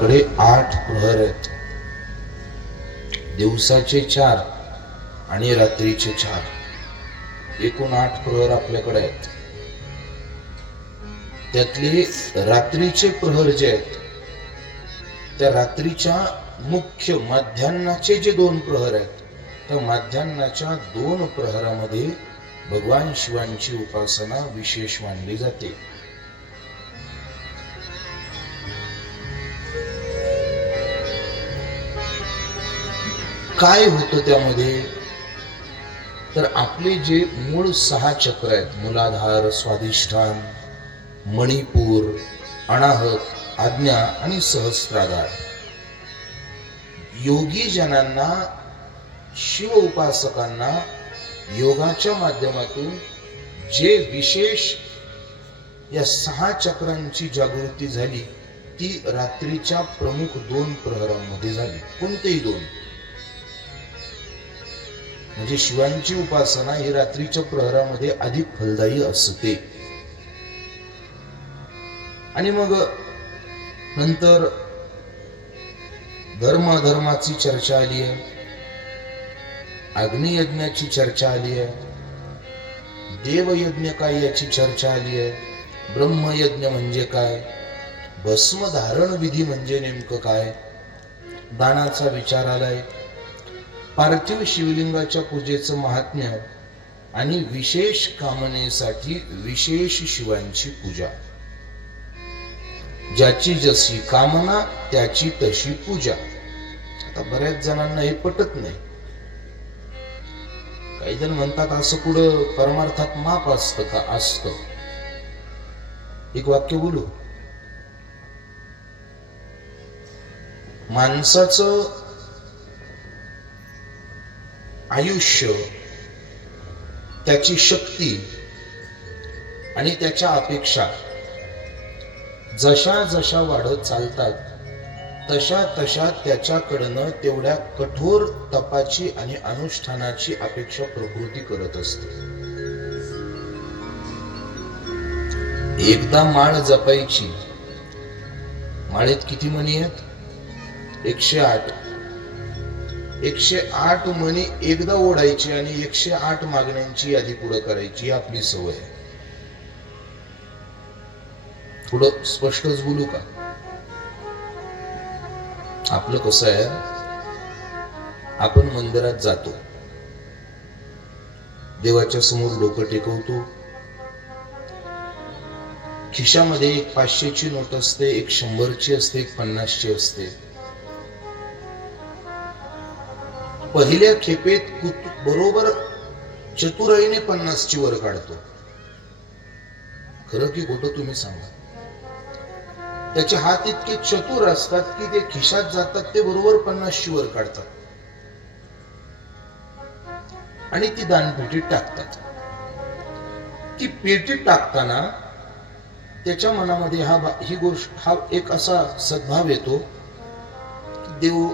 आपल्याकडे 8 प्रहर आहेत. दिवसाचे 4 आणि रात्रीचे 4, एकूण 8 प्रहर आपल्याकडे आहेत. त्यातले रात्रीचे प्रहर जे आहेत, त्या रात्रीच्या मुख्य माध्यान्हाचे जे 2 प्रहर आहेत, त्या माध्यान्हाच्या 2 प्रहरामध्ये भगवान शिवांची उपासना विशेष मानली जाते. काय होतं त्यामध्ये? तर आपले जे मूळ 6 चक्र आहेत, मूलाधार, स्वाधिष्ठान, मणिपूर, अनाहत, आज्ञा आणि सहस्त्राधार, योगी जनांना, शिव उपासकांना योगाच्या माध्यमातून जे विशेष या 6 चक्रांची जागृती झाली, ती रात्रीच्या प्रमुख 2 प्रहरांमध्ये झाली. कोणतेही 2, म्हणजे शिवांची उपासना ही रात्रीच्या प्रहरामध्ये अधिक फलदायी असते. आणि मग नंतर धर्माची चर्चा आली आहे, अग्नियज्ञाची चर्चा आली आहे, देवयज्ञ काय याची चर्चा आली आहे, ब्रह्मयज्ञ म्हणजे काय, भस्म धारण विधी म्हणजे नेमकं काय, दानाचा विचार आलाय, पार्थिव शिवलिंगाच्या पूजेचं महात्म्य आणि विशेष कामनेसाठी विशेष शिवांची पूजा. ज्याची जशी कामना त्याची तशी पूजा. आता बऱ्याच जणांना हे पटत नाही. काही जण म्हणतात असं कुठं परमार्थात माप असतं का? असतं. एक वाक्य बोलू. माणसाचं आयुष्य, त्याची शक्ती आणि त्याच्या अपेक्षा जशा जशा वाढत चालतात, तशा तशा त्याच्याकडनं तेवढ्या कठोर तपाची आणि अनुष्ठानाची अपेक्षा प्रकृती करत असते. एकदा माळ जपायची. माळेत किती मणी आहेत? 108. 108 मणी एकदा ओढायची आणि 108 मागण्यांची यादी पुढे करायची. ही आपली सवय आहे. थोडं स्पष्टच बोलू का? आपलं कसं आहे, आपण मंदिरात जातो, देवाच्या समोर डोकं टेकवतो, खिशामध्ये एक 500ची नोट असते, एक 100ची असते, एक 50ची असते. पहिल्या खेपेत बरोबर चतुराईने 50ची वर काढतो. खरं की खोटं तुम्ही सांगा? त्याचे हात इतके चतुर असतात की ते खिशात जातात, ते बरोबर 50ची वर काढतात आणि ती दानपेटीत टाकतात. ती पेटीत टाकताना त्याच्या मनामध्ये ही गोष्ट, हा एक असा सद्भाव येतो की देव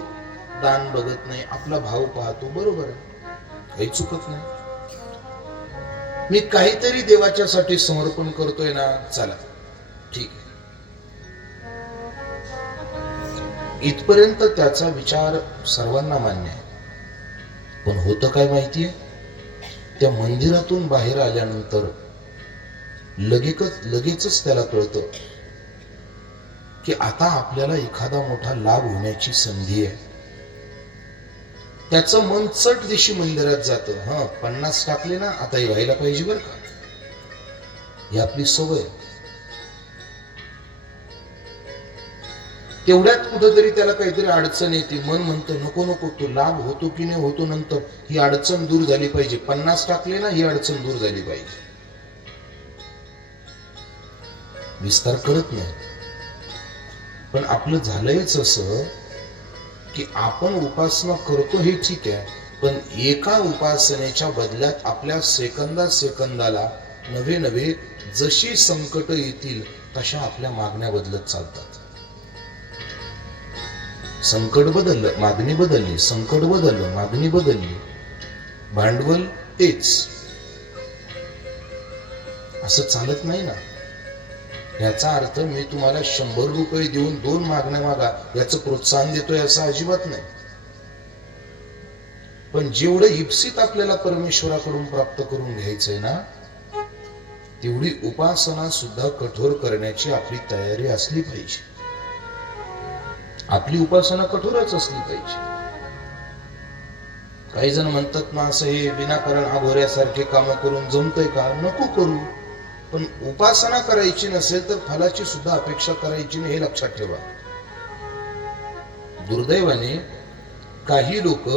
दान बघत नाही, आपला भाव पाहतो. बरोबर आहे, काही चुकत नाही. मी काहीतरी देवाच्यासाठी समर्पण करतोय ना, चला ठीक आहे. इथपर्यंत त्याचा विचार सर्वांना मान्य आहे. पण होतं काय माहितीये? त्या मंदिरातून बाहेर आल्यानंतर लगेचच त्याला कळतं की आता आपल्याला एखादा मोठा लाभ होण्याची संधी आहे. त्याचं मन चट दिशी मंदिरात जातं. 50 टाकले ना, आता हे व्हायला पाहिजे बरं का. ही आपली सवय. तेवढ्यात कुठंतरी त्याला काहीतरी अडचण येते. मन म्हणतं नको नको, तो लाभ होतो की नाही होतो नंतर, ही अडचण दूर झाली पाहिजे. 50 टाकले ना, ही अडचण दूर झाली पाहिजे. विस्तार करत नाही. पण आपलं झालंयच असं की आपण उपासना करतो हे ठीक आहे, पण एका उपासनेच्या बदल्यात आपल्या सेकंदाला नवे जशी संकट येतील तशा आपल्या मागण्या बदलत चालतात. संकट बदललं, मागणी बदलली, संकट बदललं, मागणी बदलली, भांडवल तेच. असं चालत नाही ना. याचा अर्थ मी तुम्हाला 100 रुपये देऊन 2 मागण्या मागा याचं प्रोत्साहन देतोय असं अजिबात नाही. पण जेवढं इप्सित आपल्याला परमेश्वराकडून प्राप्त करून घ्यायचंय ना, तेवढी उपासना सुद्धा कठोर करण्याची आपली तयारी असली पाहिजे. आपली उपासना कठोरच असली पाहिजे. काही जण म्हणतात ना, असं हे विनाकारण अघोऱ्यासारखे काम करून जमतंय का? नको करू. पण उपासना करायची नसेल तर फलाची सुद्धा अपेक्षा करायची नाही, हे लक्षात ठेवा. दुर्दैवाने काही लोक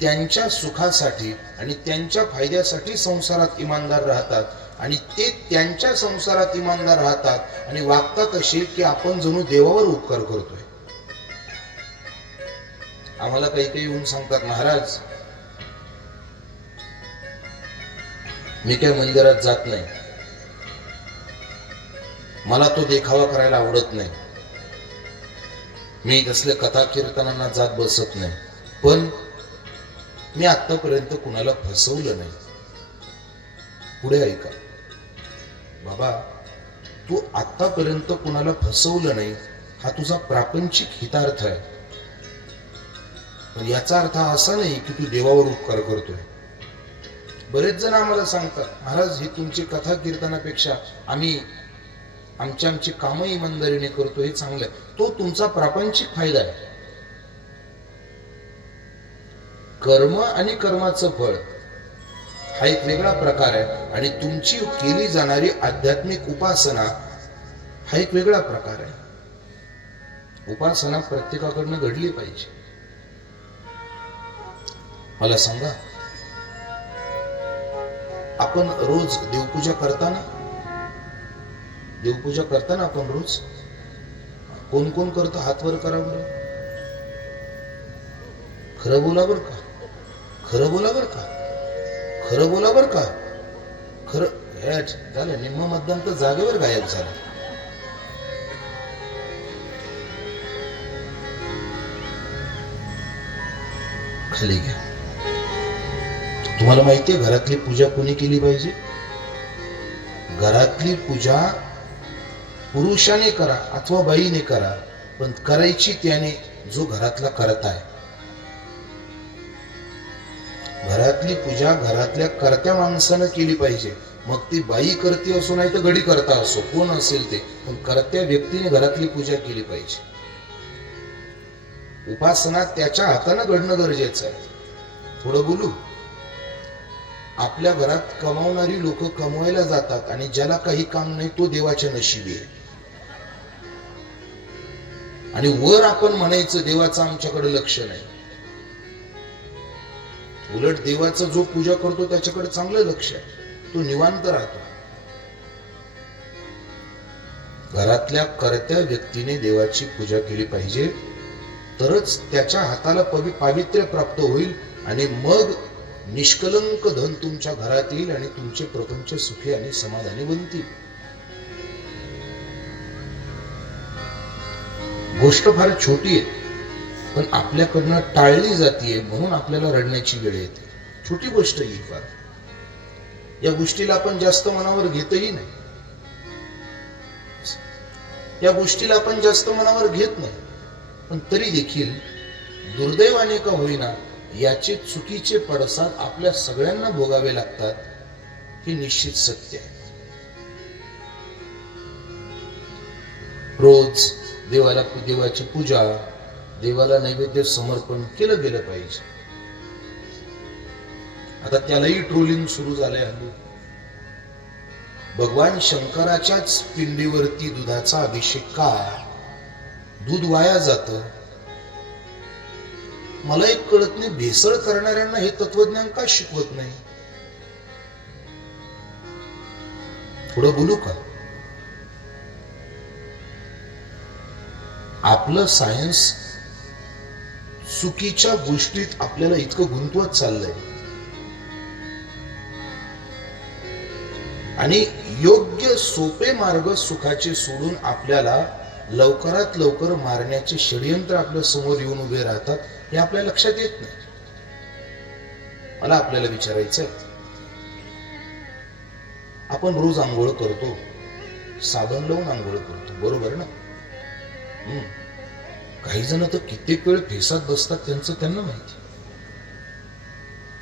त्यांच्या सुखासाठी आणि त्यांच्या फायद्यासाठी संसारात इमानदार राहतात आणि ते त्यांच्या संसारात इमानदार राहतात आणि वागतात असे की आपण जणू देवावर उपकार करतोय. आम्हाला काही काही येऊन सांगतात, महाराज मी काय मंदिरात जात नाही, मला तो देखावा करायला आवडत नाही, मी तसले कथा कीर्तनांना जात बसत नाही, पण मी आतापर्यंत कुणाला फसवलं नाही. पुढे ऐका बाबा, तू आतापर्यंत कुणाला फसवलं नाही हा तुझा प्रापंचिक हितार्थ आहे, पण याचा अर्थ असा नाही की तू देवावर उपकार करतोय. बरेच जण आम्हाला सांगतात, महाराज हे तुमची कथा कीर्तनापेक्षा आम्ही आमची कामं इमानदारीने करतो, हे चांगलं आहे. तो तुमचा प्रापंचिक फायदा आहे. कर्म आणि कर्माचं फळ हा एक वेगळा प्रकार आहे आणि तुमची केली जाणारी आध्यात्मिक उपासना हा एक वेगळा प्रकार आहे. उपासना प्रत्येकाकडनं घडली पाहिजे. मला सांगा, आपण रोज देवपूजा करताना आपण रोज कोण कोण करतो? हात वर करा बरं. खरं बोला बर का, खरं बोला बर का, खरं बोला बर का. खरं झालं. निम्म मतदान तर जागेवर गायब झालं. खाली घ्या. तुम्हाला माहितीये घरातली पूजा कोणी केली पाहिजे? घरातली पूजा पुरुषाने करा अथवा बाईने करा, पण करायची त्याने जो घरातला करता आहे. घरातली पूजा घरातल्या कर्त्या माणसानं केली पाहिजे. मग ती बाई करते असो नाही तर गडी करता असो, कोण असेल ते, पण कर्त्या व्यक्तीने घरातली पूजा केली पाहिजे. उपासना त्याच्या हाताने घडणं गरजेचं आहे. थोडं बोलू. आपल्या घरात कमावणारी लोक कमवायला जातात आणि ज्याला काही काम नाही तो देवाच्या नशिबी आहे. आणि वर आपण म्हणायचं देवाचं आमच्याकडे लक्ष नाही. उलट देवाचं जो पूजा करतो त्याच्याकडे चांगलं लक्ष आहे, तो निवांत राहतो. घरातल्या कर्त्या व्यक्तीने देवाची पूजा केली पाहिजे, तरच त्याच्या हाताला पावित्र्य प्राप्त होईल आणि मग निष्कलंक धन तुमच्या घरात येईल आणि तुमचे प्रपंच सुखी आणि समाधानी बनतील. गोष्ट फार छोटी आहे, पण आपल्याकडनं टाळली जाते म्हणून आपल्याला रडण्याची वेळ येते. छोटी गोष्ट ही फार, या गोष्टीला आपण जास्त मनावर घेतही नाही, या गोष्टीला आपण जास्त मनावर घेत नाही. पण तरी देखील दुर्दैवाने का होईना याचे चुकीचे पडसाद आपल्या सगळ्यांना भोगावे लागतात, हे निश्चित सत्य आहे. रोज देवाची पूजा, देवाला नैवेद्य समर्पण केलं गेलं पाहिजे. आता त्यालाही ट्रोलिंग सुरू झालंय हल्ली. भगवान शंकराच्याच पिंडीवरती दुधाचा अभिषेक का? दूध वाया जातं. मला एक कळत नाही, भेसळ करणाऱ्यांना हे तत्वज्ञान का शिकवत नाही? थोडं बोलू का? आपलं सायन्स चुकीच्या गोष्टीत आपल्याला इतकं गुंतवत चाललंय आणि योग्य सोपे मार्ग सुखाचे सोडून आपल्याला लवकरात लवकर मारण्याचे षडयंत्र आपल्या समोर येऊन उभे राहतात, हे आपल्या लक्षात येत नाही. मला आपल्याला विचारायचंय, आपण रोज आंघोळ करतो, साबण लावून आंघोळ करतो, बरोबर ना? काही जण तर कित्येक वेळ फेसात बसतात, त्यांचं त्यांना माहिती.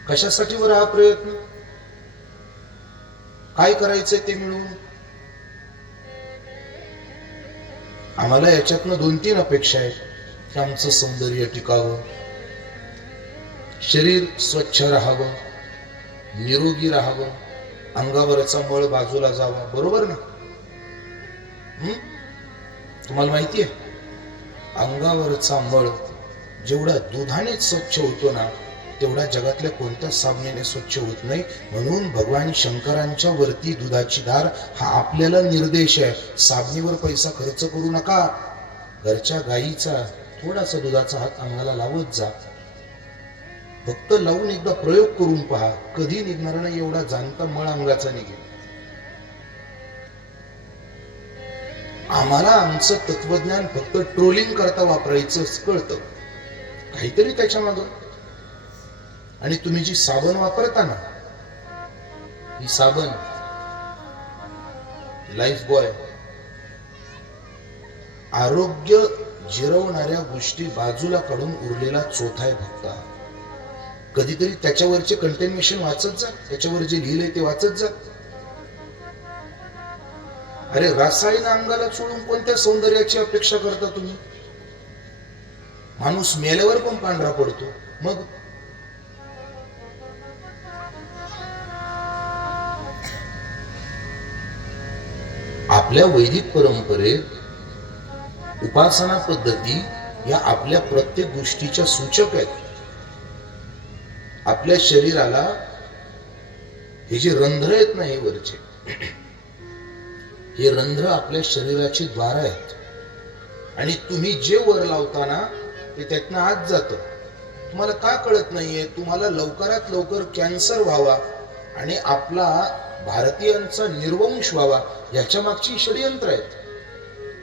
कशासाठी बरं हा प्रयत्न? काय करायचंय ते मिळवून? आम्हाला याच्यातनं 2-3 अपेक्षा आहेत की आमचं सौंदर्य टिकावं, शरीर स्वच्छ राहावं, निरोगी राहावं, अंगावरचा मळ बाजूला जावा, बरोबर ना? तुम्हाला माहिती आहे, अंगावरचा मळ जेवढा दुधाने स्वच्छ होतो ना, तेवढा जगातल्या कोणत्या साबणाने स्वच्छ होत नाही. म्हणून भगवान शंकरांच्या वरती दुधाची धार हा आपल्याला निर्देश आहे. साबणीवर पैसा खर्च करू नका. घरच्या गाईचा थोडासा दुधाचा हात अंगाला लावत जा. फक्त लावून एकदा प्रयोग करून पहा, कधी निघणार नाही एवढा जाणता मळ अंगाचा निघेल. आम्हाला आमचं तत्वज्ञान फक्त ट्रोलिंग करता वापरायचं कळतं, काहीतरी त्याच्या मागं. आणि तुम्ही जी साबण वापरता ना, ही साबण लाईफ बॉय आरोग्य जिरवणाऱ्या गोष्टी बाजूला काढून उरलेला चोथा आहे फक्त. कधीतरी त्याच्यावरचे कंटेन्युएशन वाचत जा, त्याच्यावर जे लिहिलंय ते वाचत जा. अरे रसायन अंगाला चोळून कोणत्या सौंदर्याची अपेक्षा करता तुम्ही? माणूस मेल्यावर पण पांढरा पडतो. मग आपल्या वैदिक परंपरेत उपासना पद्धती या आपल्या प्रत्येक गोष्टीच्या सूचक आहेत. आपल्या शरीराला हे जे रंध्र आहेत ना, हे वरचे, हे रंध्र आपल्या शरीराची द्वार आहेत. आणि तुम्ही जे वर लावताना ते त्यातनं आत जात. तुम्हाला का कळत नाहीये? तुम्हाला लवकरात लवकर कॅन्सर व्हावा आणि आपला भारतीयांचा निर्वंश व्हावा, याच्या मागची षडयंत्र आहेत.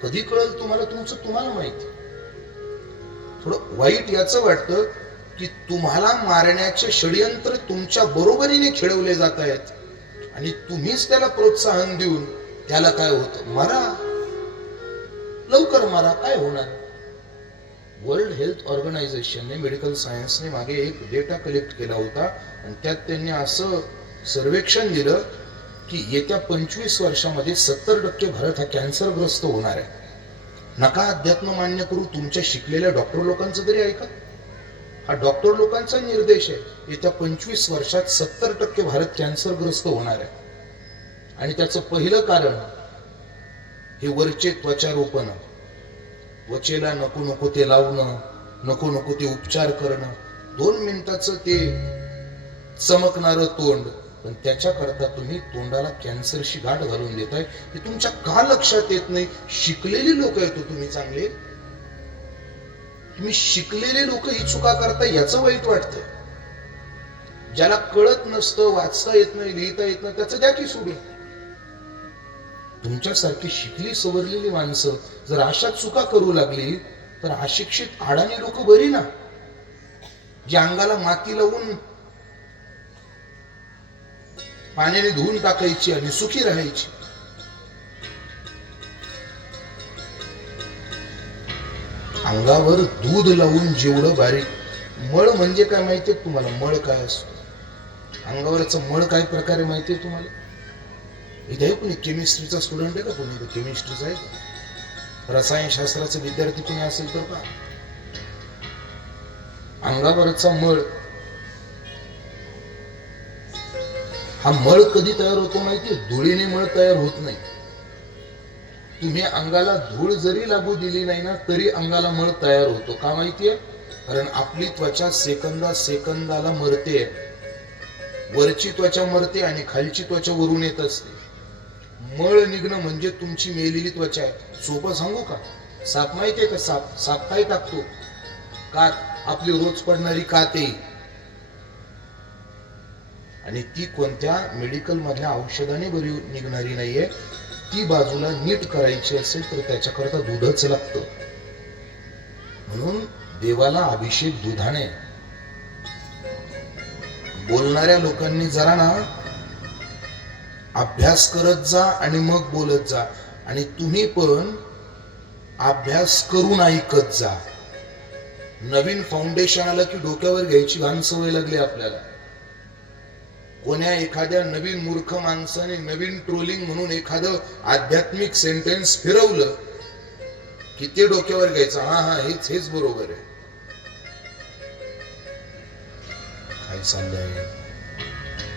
कधी कळल तुम्हाला तुमचं? तुम्हाला माहिती. थोडं वाईट याचं वाटतं की तुम्हाला मारण्याचे षडयंत्र तुमच्या बरोबरीने खेळवले जात आहेत आणि तुम्हीच त्याला प्रोत्साहन देऊन त्याला काय होतं, मारा, लवकर मारा, काय होणार? वर्ल्ड हेल्थ ऑर्गनायझेशनने, मेडिकल सायन्सने मागे एक डेटा कलेक्ट केला होता आणि त्यात त्यांनी असं सर्वेक्षण दिलं की येत्या 25 वर्षामध्ये 70% भारत हा कॅन्सरग्रस्त होणार आहे. नका अध्यात्म मान्य करू, तुमच्या शिकलेल्या डॉक्टर लोकांचं तरी ऐका. हा डॉक्टर लोकांचा निर्देश आहे. येत्या 25 वर्षात 70% भारत कॅन्सरग्रस्त होणार आहे. आणि त्याचं पहिलं कारण हे वरचे त्वचारोपण. त्वचेला नको नको ते लावणं, नको नको ते उपचार करणं, 2 मिनिटाचं ते चमकणारं तोंड, पण त्याच्याकरता तुम्ही तोंडाला कॅन्सरशी गाठ घालून देताय. हे तुमच्या का लक्षात येत नाही? शिकलेली लोक आहेत तुम्ही, चांगले तुम्ही शिकलेले लोक ही चुका करता, याचं वाईट वाटतं. ज्याला कळत नसतं, वाचता येत नाही, लिहिता येत नाही, त्याचं द्या की सोडून. तुमच्यासारखी शिकली सवरलेली माणसं जर अशा चुका करू लागली तर अशिक्षित अडाणी लोक बरी ना, जी अंगाला माती लावून पाण्याने धुवून टाकायची आणि सुखी राहायची. अंगावर दूध लावून जेवढं बारीक. मळ म्हणजे काय माहितीये तुम्हाला? मळ काय असतो? अंगावरचं मळ काय प्रकारे माहितीये तुम्हाला? इथे कोणी केमिस्ट्रीचा स्टुडंट आहे का? कोणी केमिस्ट्रीचा आहे का? रसायनशास्त्राचा विद्यार्थी कोणी असेल तर का? अंगावरचा मळ, हा मळ कधी तयार होतो माहितीये? धुळीने मळ तयार होत नाही. तुम्ही अंगाला धूळ जरी लागू दिली नाही ना, तरी अंगाला मळ तयार होतो. का माहितीये? कारण आपली त्वचा सेकंदाला मरते. वरची त्वचा मरते आणि खालची त्वचा वरून येत असते. मळ निघणं म्हणजे तुमची मेलेली त्वचा आहे. सोपं सांगू का? साप माहितीये का? साप काय टाकतो? कात, आपली रोज पडणारी काते. आणि ती कोणत्या मेडिकल मधल्या औषधाने बरी निघणारी नाहीये. ती बाजूला नीट करायची असेल तर त्याच्याकरता दूधच लागतं. म्हणून देवाला अभिषेक दुधाने. बोलणाऱ्या लोकांनी जरा ना अभ्यास करत जा आणि मग बोलत जा. आणि तुम्ही पण अभ्यास करून ऐकत जा. नवीन फाउंडेशन आलं की डोक्यावर घ्यायची घाण सवय लागली आपल्याला. कोण्या एखाद्या नवीन मूर्ख माणसाने नवीन ट्रोलिंग म्हणून एखादं आध्यात्मिक सेंटेन्स फिरवलं की ते डोक्यावर घ्यायचं, हा हा हेच हेच बरोबर आहे. काय चाललंय,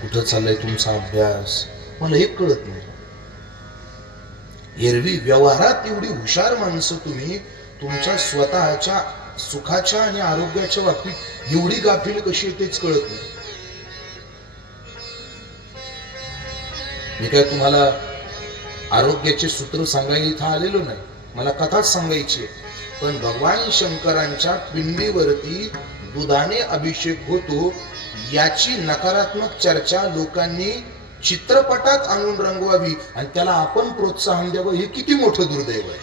कुठं चाललंय तुमचा अभ्यास, मला एक कळत नाही. एरवी व्यवहारात एवढी हुशार माणसं तुम्ही तुमच्या स्वतःच्या सुखाच्या आणि आरोग्याच्या बाबतीत एवढी गाफील कशी आहे तेच कळत नाही. मी काय तुम्हाला आरोग्याचे सूत्र सांगायला इथं आलेलो नाही, मला कथाच सांगायची आहे. पण भगवान शंकरांच्या पिंडीवरती दुधाने अभिषेक होतो याची नकारात्मक चर्चा लोकांनी चित्रपटात आणून रंगवावी आणि त्याला आपण प्रोत्साहन द्यावं, हे किती मोठं दुर्दैव आहे.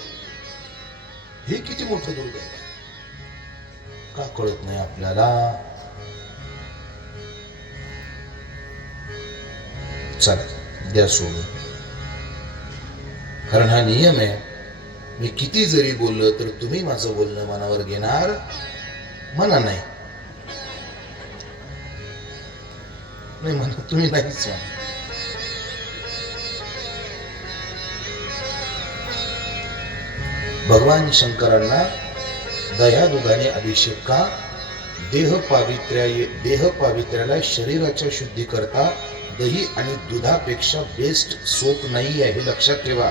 हे किती मोठं दुर्दैव आहे. का कळत नाही आपल्याला? चला द्या सोडून, कारण हा नियम आहे. मी किती जरी बोललं तर तुम्ही माझं बोलणं मनावर घेणार म्हणा नाही म्हणा, तुम्ही नाहीच म्हणा. भगवान शंकरांना दह्या दुधाने अभिषेक का? देह पावित्र्याला शरीराच्या शुद्धी करता दही आणि दुधापेक्षा बेस्ट सोप नाही आहे, हे लक्षात ठेवा.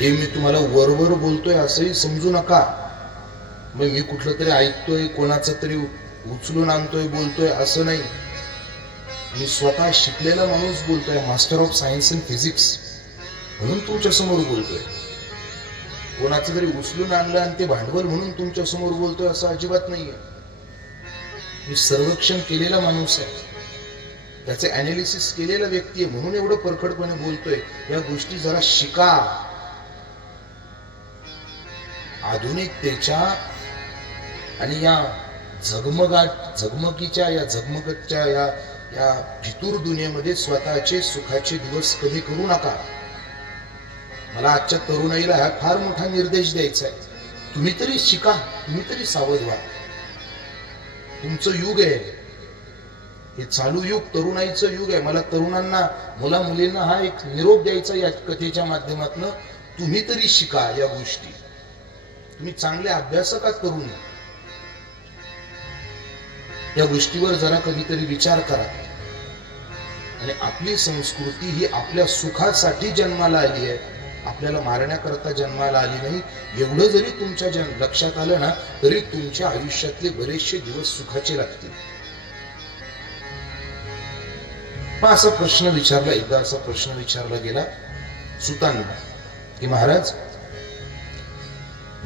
हे मी तुम्हाला वरवर बोलतोय असंही समजू नका. मग मी कुठलं तरी ऐकतोय, कोणाचं तरी उचलून आणतोय बोलतोय असं नाही. मी स्वतः शिकलेला माणूस बोलतोय, master of science in physics, म्हणून तुमच्या समोर बोलतोय. कोणाचं तरी उचलून आणलं आणि ते भांडवल म्हणून तुमच्या समोर बोलतोय असं अजिबात नाहीये. मी सर्वेक्षण केलेला माणूस आहे, त्याचे अनालिसिस केलेला व्यक्ती आहे, म्हणून एवढं परखडपणे बोलतोय. या गोष्टी जरा शिका. आधुनिकतेच्या आणि या झगमगीच्या या फितूर दुनियेमध्ये स्वतःचे सुखाचे दिवस कमी करू नका. मला आजच्या तरुणाईला हा फार मोठा निर्देश द्यायचा आहे. तुम्ही तरी शिका, तुम्ही तरी सावध व्हा. तुमचं युग आहे हे, चालू युग तरुणाईचं युग आहे. मला तरुणांना, मुला मुलींना हा एक निरोप द्यायचा या कथेच्या माध्यमातून. तुम्ही तरी शिका या गोष्टी. तुम्ही चांगले अभ्यासकात तरुण, या गोष्टीवर जरा कधीतरी विचार करा. आणि आपली संस्कृती ही आपल्या सुखासाठी जन्माला आली आहे, आपल्याला मारण्याकरता जन्माला आली नाही. एवढं जरी तुमच्या लक्षात आलं ना, तरी तुमच्या आयुष्यातले बरेचसे दिवस सुखाचे लागतील. मग असा प्रश्न विचारला, एकदा असा प्रश्न विचारला गेला सुतांना की महाराज,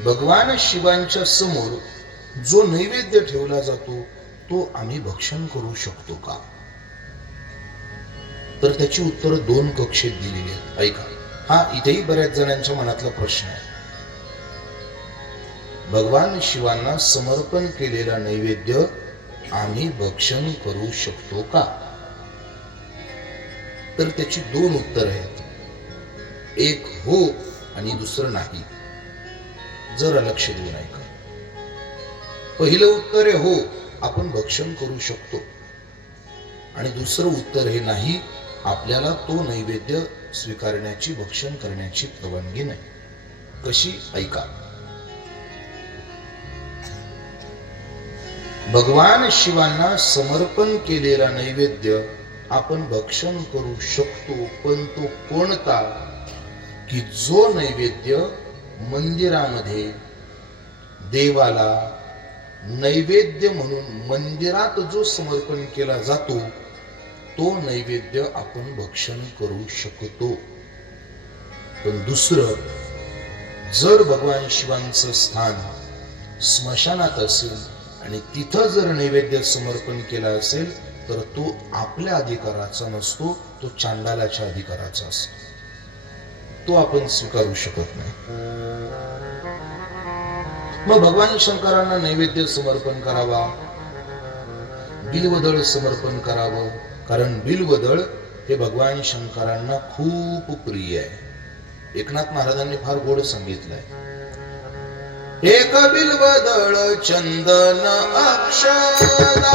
भगवान शिवांच्या समोर जो नैवेद्य ठेवला जातो तो आम्ही भक्षण करू शकतो का? तर त्याची उत्तर दोन कक्षेत दिलेली आहेत. ऐका, हा इथेही बऱ्याच जणांच्या मनातला प्रश्न आहे. भगवान शिवांना समर्पण केलेला नैवेद्य आम्ही भक्षण करू शकतो का? तर त्याची दोन उत्तर आहेत, एक हो आणि दुसरं नाही. जरा लक्ष देऊन ऐका. पहिलं उत्तर आहे हो, आपण भक्षण करू शकतो. आणि दुसरं उत्तर हे नाही, आपल्याला तो नैवेद्य स्वीकारण्याची, भक्षण करण्याची परवानगी नाही. कशी? ऐका. भगवान शिवांना समर्पण केलेला नैवेद्य आपण भक्षण करू शकतो, पण तो कोणता? की जो नैवेद्य मंदिरामध्ये देवाला नैवेद्य म्हणून मंदिरात जो समर्पण केला जातो तो नैवेद्य आपण भक्षण करू शकतो. पण दुसरं, जर भगवान शिवांचं स्थान स्मशानात असेल आणि तिथं जर नैवेद्य समर्पण केला असेल तर तो आपल्या अधिकाराचा नसतो, तो चांडालाच्या अधिकाराचा असतो. तो आपण स्वीकारू शकत नाही. मग भगवान शंकरांना नैवेद्य समर्पण करावा, बिल्वदळ समर्पण करावं, कारण बिल्वदळ हे भगवान शंकरांना खूप प्रिय आहे. एकनाथ महाराजांनी फार गोड सांगितलंय. एक बिल्वदळ चंदन अक्षदा,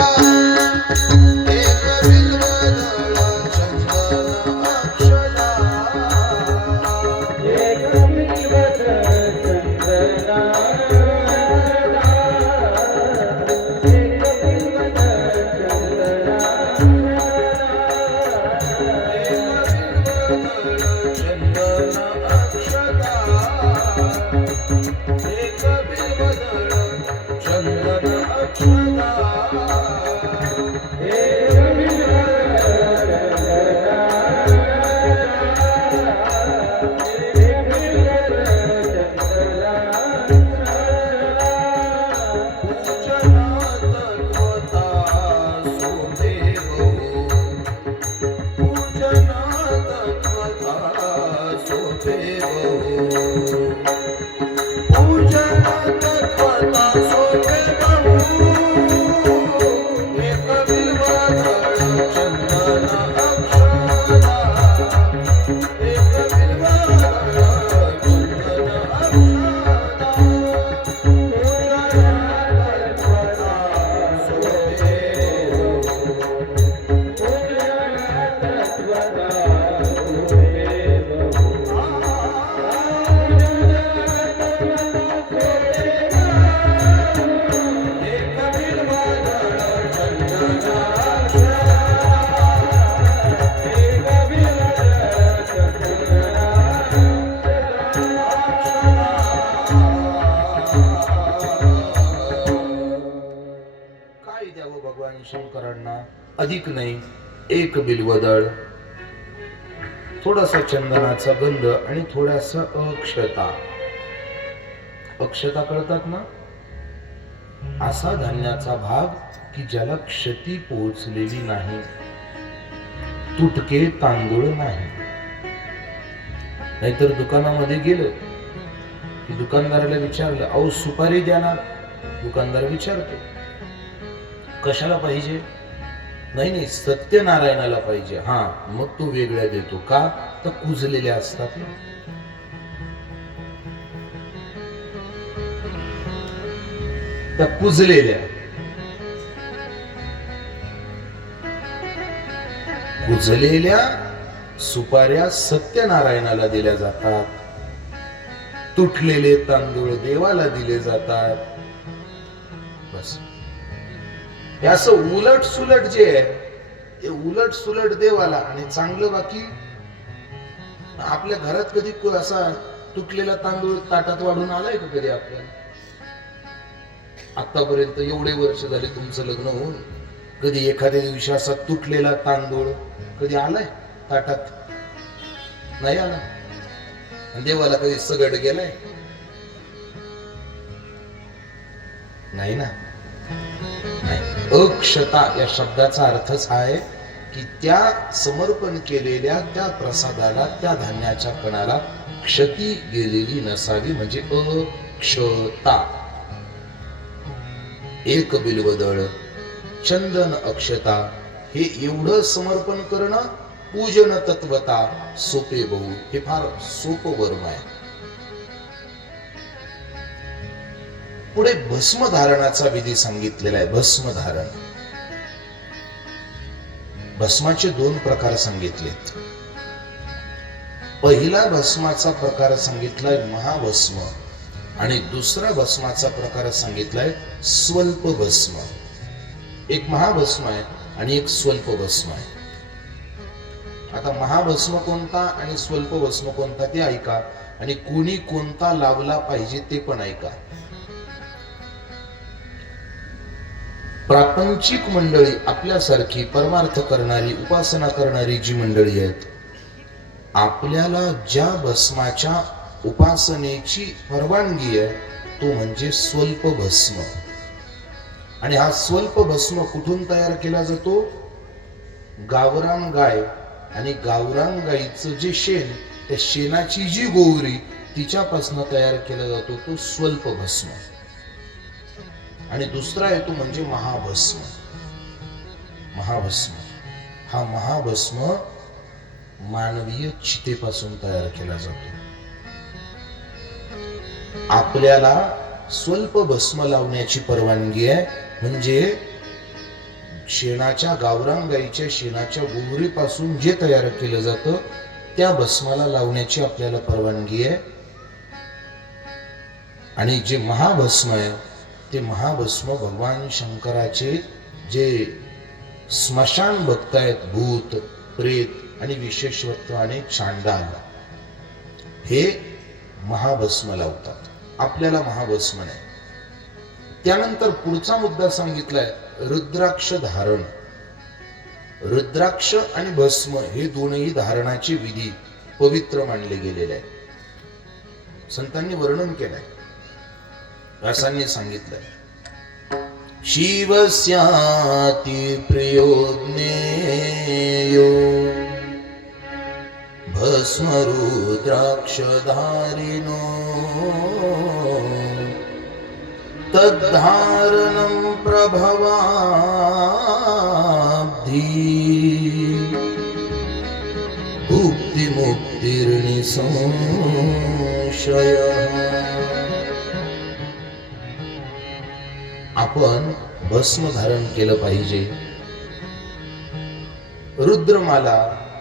एक बिल्वदळ चंदन अक्षदा, एक बिल्वदळ चंदन शंकरांना अधिक नाही. एक बिल्वदळ, थोडासा चंदनाचा गंध आणि थोडासा अक्षता. अक्षता कळतात ना? असा धान्याचा भाग की ज्याला क्षती पोहोचलेली नाही, तुटके तांदूळ नाही. नाहीतर दुकानामध्ये गेलं की दुकानदाराला विचारलं, अहो सुपारी द्या ना. दुकानदार विचारतो कशाला पाहिजे? नाही सत्यनारायणाला पाहिजे. हा, मग तो वेगळ्या देतो. का? तर कुजलेल्या असतात ना. त्या कुजलेल्या सुपाऱ्या सत्यनारायणाला दिल्या जातात. तुटलेले तांदूळ देवाला दिले जातात. बस. हे असं उलट सुलट जे आहे ते उलट सुलट देवाला आणि चांगलं बाकी. आपल्या घरात कधी असा तुटलेला तांदूळ ताटात वाढून आलाय का कधी आपल्याला? आतापर्यंत एवढे वर्ष झाले तुमचं लग्न होऊन कधी एखाद्या दिवशी असा तुटलेला तांदूळ कधी आलाय ताटात? नाही आला. देवाला कधी सगड गेलाय? नाही ना. अक्षता या शब्दाचा अर्थच आहे की त्या समर्पण केलेल्या त्या प्रसादाला, त्या धान्याच्या कणाला क्षती गेलेली नसावी, म्हणजे अक्षता. एक बिल्वदळ चंदन अक्षता, हे एवढं समर्पण करणं पूजन तत्वता सोपे बहु. हे फार सोपं वर्म आहे. पुढे भस्म धारणाचा विधी सांगितलेला आहे. भस्म धारण. भस्माचे 2 प्रकार सांगितलेत. पहिला भस्माचा प्रकार सांगितलाय महाभस्म आणि दुसरा भस्माचा प्रकार सांगितलाय स्वल्प भस्म. एक महाभस्म आहे आणि एक स्वल्प भस्म आहे. आता महाभस्म कोणता आणि स्वल्प भस्म कोणता ते ऐका, आणि कोणी कोणता लावला पाहिजे ते पण ऐका. प्रापंचिक मंडळी, आपल्यासारखी परमार्थ करणारी, उपासना करणारी जी मंडळी आहेत, आपल्याला ज्या भस्माच्या उपासनेची परवानगी आहे तो म्हणजे स्वल्प भस्म. आणि हा स्वल्प भस्म कुठून तयार केला जातो? गावरान गाय आणि गावरान गाईचं जे शेण, त्या शेणाची जी गोवरी, तिच्यापासून तयार केला जातो तो स्वल्प भस्म. आणि दुसरा आहे तो म्हणजे महाभस्म. महाभस्म हा महाभस्म मानवीय चितेपासून तयार केला जातो. आपल्याला स्वल्प भस्म लावण्याची परवानगी आहे, म्हणजे शेणाच्या, गावरान गाईच्या शेणाच्या गोवरीपासून जे तयार केलं जातं त्या भस्माला लावण्याची आपल्याला परवानगी आहे. आणि जे महाभस्म आहे ते महाभस्म भगवान शंकराचे जे स्मशान भक्त आहेत, भूत प्रेत आणि विशेषत्वाने चांडाल, हे महाभस्म लावतात. आपल्याला महाभस्म नाही. त्यानंतर पुढचा मुद्दा सांगितलाय रुद्राक्ष धारण. रुद्राक्ष आणि भस्म हे दोनही धारणाचे विधी पवित्र मानले गेलेले आहेत. संतांनी वर्णन केलंय, व्यासांनी सांगितलंय, शिवस्याति प्रियो ज्ञेयो भस्म रुद्राक्ष धारिणो तद्धारणं प्रभवाब्धि भुक्ति मुक्तिर्निसंशयः. आपण भस्म धारण केलं पाहिजे. रुद्रमाला,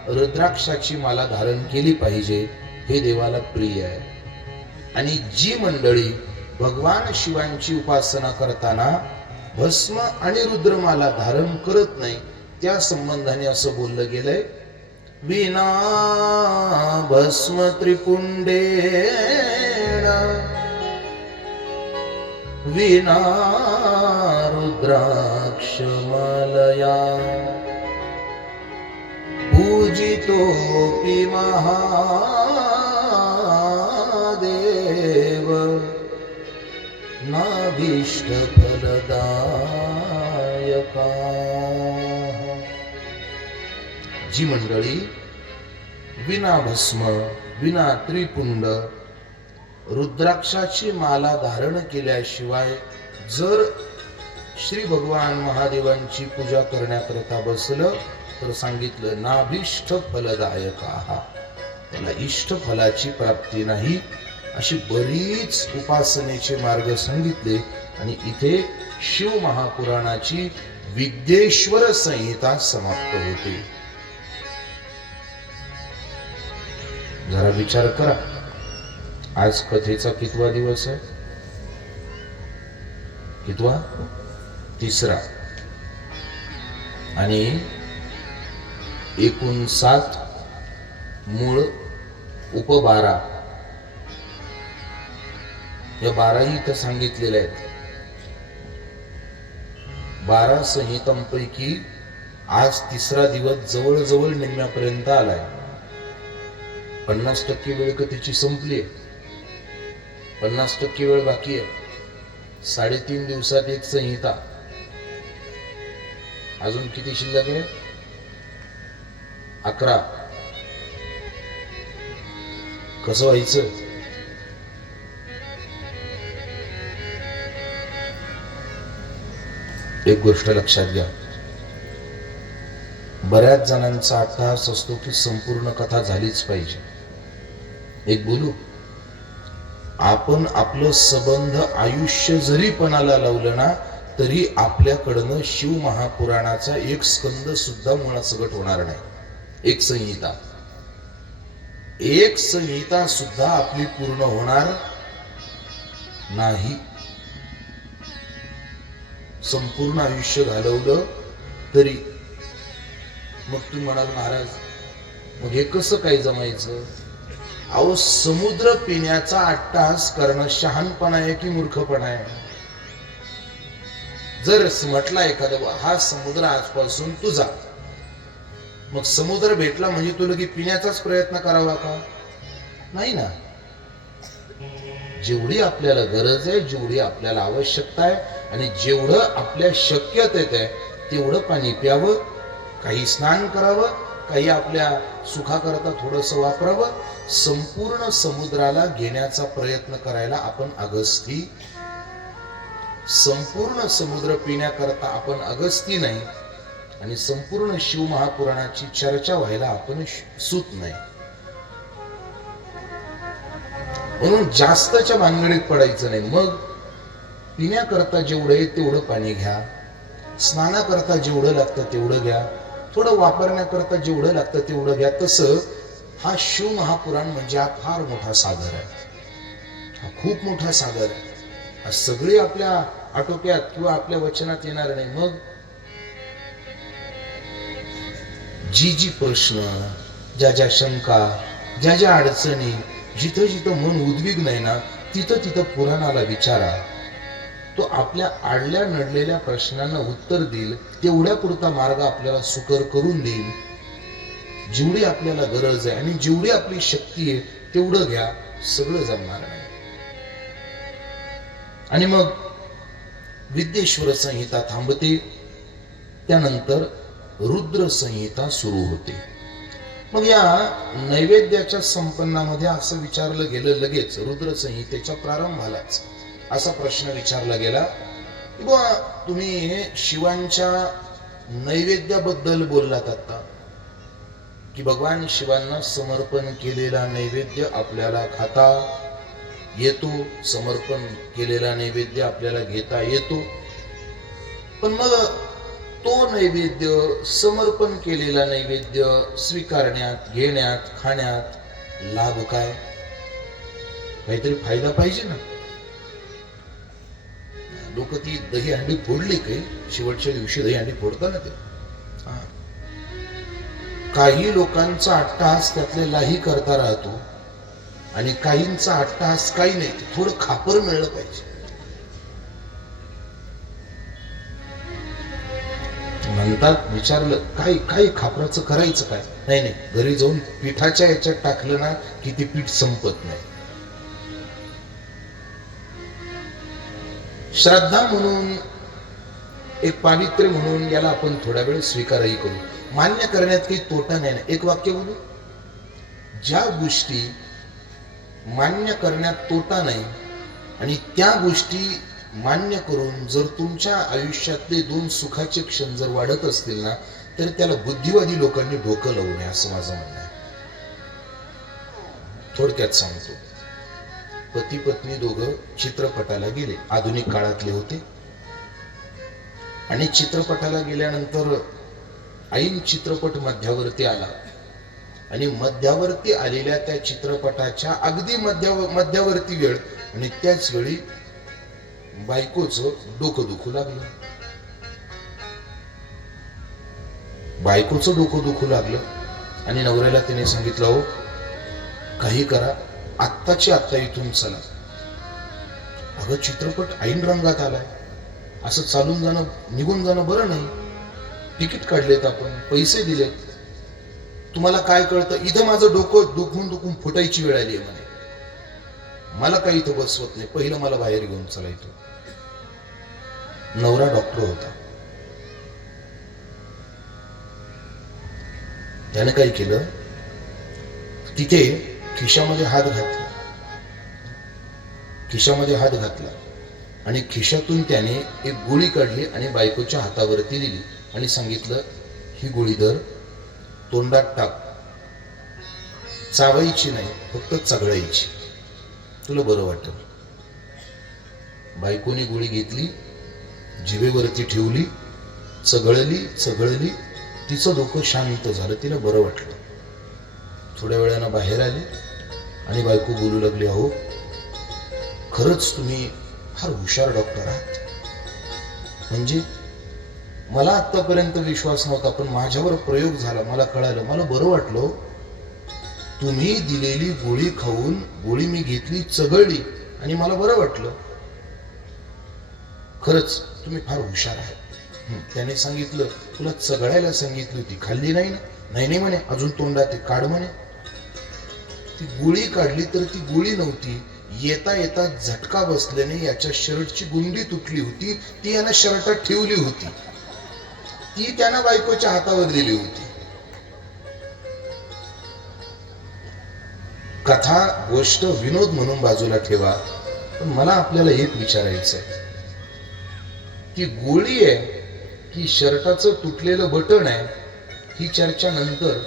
रुद्राक्षाची माला धारण केली पाहिजे, हे देवाला प्रिय आहे. आणि जी मंडळी भगवान शिवांची उपासना करताना भस्म आणि रुद्रमाला धारण करत नाही, त्या संबंधाने असं बोललं गेलंय, विना भस्म त्रिपुंडेन विना रुद्राक्षमालया पूजितोऽपि महादेव नाभीष्टफलदायका. जी मंडळी विना भस्म, विना त्रिपुंड, रुद्राक्षाची माला धारण केल्याशिवाय जर श्री भगवान महादेवांची पूजा करण्याकरता बसलं तर सांगितलं नाभीष्ट फलदायका, त्याला इष्ट फलाची प्राप्ती नाही. अशी बरीच उपासनेचे मार्ग सांगितले. आणि इथे शिव महापुराणाची विद्येश्वर संहिता समाप्त होते. जरा विचार करा, आज कथेचा कितवा दिवस आहे? कितवा? तिसरा. आणि एकूण 7 मूळ उप 12, या 12ही इथं सांगितलेल्या आहेत. 12 संहितांपैकी आज तिसरा दिवस जवळजवळ निम्म्यापर्यंत आलाय. 50% वेळ कथेची संपली आहे, 50% वेळ बाकी आहे. 3.5 दिवसात एक संहिता. अजून किती शिल्लक आहे? 11. कसं व्हायचं? एक गोष्ट लक्षात घ्या, बऱ्याच जणांचा अट्टहास असतो की संपूर्ण कथा झालीच पाहिजे. एक बोलू, आपण आपलं संबंध आयुष्य जरी पणाला लावलं ना तरी आपल्याकडनं शिव महापुराणाचा एक स्कंद सुद्धा मुळासकट होणार नाही. एक संहिता सुद्धा आपली पूर्ण होणार नाही. संपूर्ण आयुष्य घालवलं तरी. मग तुम्ही म्हणाल महाराज मग हे कसं काय जमायचं? अहो, समुद्र पिण्याचा अट्टहास करणं शहाणपणा आहे की मूर्खपणा आहे? जर म्हटला एखादा हा समुद्र आजपासून तुझा, मग समुद्र भेटला म्हणजे तुला की पिण्याचाच प्रयत्न करावा का? नाही ना. जेवढी आपल्याला गरज आहे, जेवढी आपल्याला आवश्यकता आहे आणि जेवढं आपल्या शक्यतेत आहे तेवढं पाणी प्यावं, काही स्नान करावं, काही आपल्या सुखाकरता थोडंसं वापरावं. संपूर्ण समुद्राला घेण्याचा प्रयत्न करायला आपण अगस्ती, संपूर्ण समुद्र पिण्याकरता आपण अगस्ती नाही. आणि संपूर्ण शिवमहापुराणाची चर्चा व्हायला आपण सूत नाही. म्हणून जास्तच्या भानगडीत पडायचं नाही. मग पिण्याकरता जेवढं आहे तेवढं पाणी घ्या, स्नानाकरता जेवढं लागतं तेवढं घ्या, थोडं वापरण्याकरता जेवढं लागतं तेवढं घ्या. तसं हा शिवमहापुराण म्हणजे हा फार मोठा सागर आहे, हा खूप मोठा सागर आहे. हा सगळे आपल्या आटोक्यात किंवा आपल्या वचनात येणार नाही. मग जी जी प्रश्न, ज्या ज्या शंका, ज्या ज्या अडचणी, जिथं जिथं मन उद्विग्न आहे ना, तिथं तिथं पुराणाला विचारा. तो आपल्या आडल्या नडलेल्या प्रश्नांना उत्तर देईल, तेवढ्या पुरता मार्ग आपल्याला सुकर करून देईल. जेवढी आपल्याला गरज आहे आणि जेवढी आपली शक्ती आहे तेवढं घ्या, सगळं जमणार नाही. आणि मग विद्येश्वर संहिता थांबते, त्यानंतर रुद्र संहिता सुरू होते. मग या नैवेद्याच्या संपन्नामध्ये असं विचारलं गेलं, लगेच रुद्र संहितेच्या प्रारंभालाच असा प्रश्न विचारला गेला की बुवा, तुम्ही शिवांच्या नैवेद्याबद्दल बोललात आता, की भगवान शिवांना समर्पण केलेला नैवेद्य आपल्याला खाता येतो, समर्पण केलेला नैवेद्य आपल्याला घेता येतो. पण मग तो नैवेद्य, समर्पण केलेला नैवेद्य स्वीकारण्यात, घेण्यात, खाण्यात लाभ काय? काहीतरी फायदा पाहिजे ना. लोक ती दही हंडी फोडली काही, शेवटच्या दिवशी दही हंडी फोडतात ना ते. काही लोकांचा अट्टहास त्यातलेलाही करता राहतो आणि काहींचा अट्टहास काही नाही, थोडं खापर मिळलं पाहिजे. म्हणतात, विचारलं काय काय खापराचं करायचं काय? नाही नाही, घरी जाऊन पिठाच्या याच्यात टाकलं ना की ते पीठ संपत नाही. श्रद्धा म्हणून, एक पावित्र्य म्हणून याला आपण थोडा वेळ स्वीकारही करू. मान्य करण्यात काही तोटा नाही ना. एक वाक्य बोलू, ज्या गोष्टी मान्य करण्यात तोटा नाही आणि त्या गोष्टी मान्य करून जर तुमच्या आयुष्यातले 2 सुखाचे क्षण जर वाढत असतील ना, तर त्याला बुद्धिवादी लोकांनी डोकं लावू नये, असं माझं म्हणणं आहे. थोडक्यात सांगतो, पती पत्नी दोघं चित्रपटाला गेले, आधुनिक काळातले होते. आणि चित्रपटाला गेल्यानंतर ऐन चित्रपट मध्यावरती आला आणि मध्यावरती आलेल्या त्या चित्रपटाच्या अगदी मध्यावरती वेळ आणि त्याच वेळी बायकोचं डोकं दुखू लागलं. बायकोचं डोकं दुखू लागलं आणि नवऱ्याला तिने सांगितलं, हो काही करा, आत्ताची आत्ता इथून चला. अगं चित्रपट ऐन रंगात आलाय, असं चालून जाणं, निघून जाणं बरं नाही. तिकीट काढलेत आपण, पैसे दिलेत, तुम्हाला काय कळतं? इथं माझं डोकं दुखून दुखून फुटायची वेळ आली आहे म्हणे. मला काही इथं बसवत नाही, पहिलं मला बाहेर घेऊन चला इथून. नवरा डॉक्टर होता. त्याने काय केलं, तिथे खिशामध्ये हात घातला, खिशामध्ये हात घातला आणि खिशातून त्याने एक गोळी काढली आणि बायकोच्या हातावरती दिली आणि सांगितलं, ही गोळी धर, तोंडात टाक, चावायची नाही, फक्त चघळायची, तुला बरं वाटेल. बायकोने गोळी घेतली, जिभेवरती ठेवली, चघळली चघळली, तिचं डोकं शांत झालं, तिला बरं वाटलं. थोड्या वेळानं बाहेर आले आणि बायको बोलू लागली, अहो खरंच तुम्ही फार हुशार डॉक्टर आहात. म्हणजे मला आतापर्यंत विश्वास नव्हता, पण माझ्यावर प्रयोग झाला, मला कळालं, मला बरं वाटलं. तुम्ही दिलेली गोळी खाऊन गोळी मी घेतली, चघळली आणि मला बरं वाटलं. खरंच तुम्ही फार हुशार आहात. त्याने सांगितलं, तुला चघळायला सांगितली होती, खाल्ली नाही ना? नाही नाही म्हणे, अजून तोंडात ते काढ म्हणे. ती गोळी काढली तर ती गोळी नव्हती, येता येता झटका बसल्याने याच्या शर्टची गुंडी तुटली होती, ती यानं शर्टात ठेवली होती, ती त्यानं बायकोच्या हातावर दिली होती. कथा गोष्ट विनोद म्हणून बाजूला ठेवा, पण मला आपल्याला एक विचारायचं आहे, ती गोळी आहे की शर्टाचं तुटलेलं बटन आहे ही चर्चा नंतर,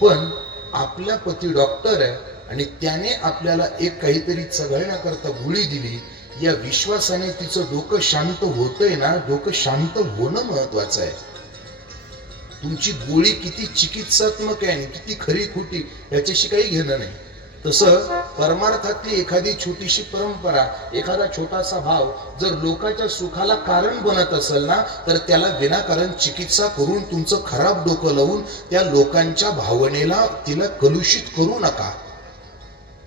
पण आपला पती डॉक्टर आहे आणि त्याने आपल्याला एक काहीतरी चघळण्याकरता गोळी दिली, या विश्वासाने तिचं डोकं शांत होतंय ना. डोकं शांत होणं महत्वाचं आहे. तुमची गोळी किती चिकित्सात्मक आहे आणि किती खरी खोटी याच्याशी काही घेणं नाही. तसं परमार्थातली एखादी छोटीशी परंपरा, एखादा छोटासा भाव जर लोकांच्या सुखाला कारण बनत असेल ना, तर त्याला विनाकारण चिकित्सा करून तुमचं खराब डोकं लावून त्या लोकांच्या भावनेला तिला कलुषित करू नका.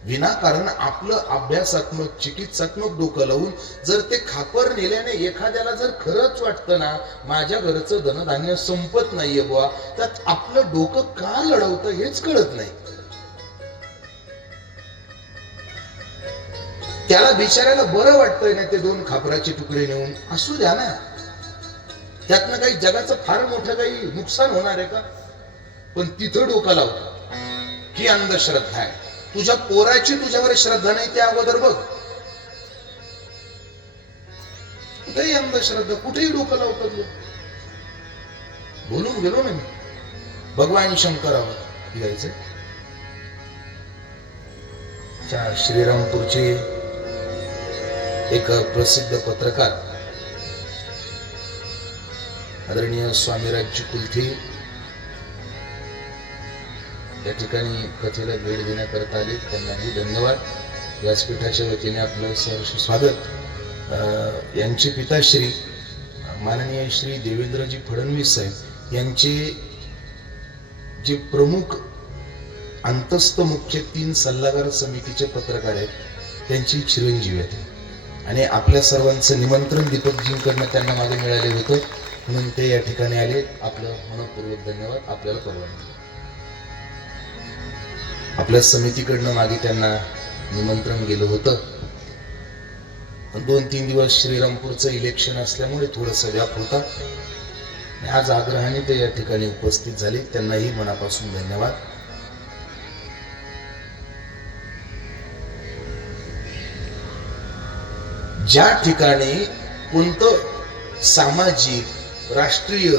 विनाकारण आपलं अभ्यासात्मक चिकित्सात्मक डोकं लावून जर ते खापर नेल्याने एखाद्याला जर खरंच वाटतं ना माझ्या घरचं धनधान्य संपत नाहीये बुवा, तर आपलं डोकं का लढवतं हेच कळत नाही. त्याला बिचाऱ्याला बरं वाटतंय ना ते 2 खापराचे तुकडे नेऊन, असू द्या ना. त्यातनं काही जगाचं फार मोठं काही नुकसान होणार आहे का? पण तिथं डोकं लावतो ही अंधश्रद्धा आहे. तुझ्या पोराची तुझ्यावर श्रद्धा नाही ते अगोदर बघ. कुठेही अंधश्रद्धा, कुठेही डोकं लावतात लोक. बोलून गेलो ना मी भगवान शंकरावर घ्यायचं. श्रीरामपूरचे एक प्रसिद्ध पत्रकार आदरणीय स्वामीराजजी कुलथे या ठिकाणी कथेला भेट देण्याकरता आले. त्यांनाही धन्यवाद. व्यासपीठाच्या वतीने आपलं सहर्ष स्वागत. यांचे पिताश्री माननीय श्री देवेंद्रजी फडणवीस साहेब यांचे जे प्रमुख अंतस्थ मुख्य 3 सल्लागार समितीचे पत्रकार आहेत त्यांची चिरंजीव आहेत आणि आपल्या सर्वांचं निमंत्रण दीपकजींकडनं त्यांना मागे मिळाले होतं म्हणून ते या ठिकाणी आले. आपलं मनपूर्वक धन्यवाद. आपल्याला परवानगी. आपल्या समितीकडनं मागे त्यांना निमंत्रण गेलं होतं. 2-3 दिवस श्रीरामपूरचं इलेक्शन असल्यामुळे थोडंसं व्याप होता. आज आग्रहाने ते या ठिकाणी उपस्थित झाले. त्यांनाही मनापासून धन्यवाद. ज्या ठिकाणी कोणतं सामाजिक राष्ट्रीय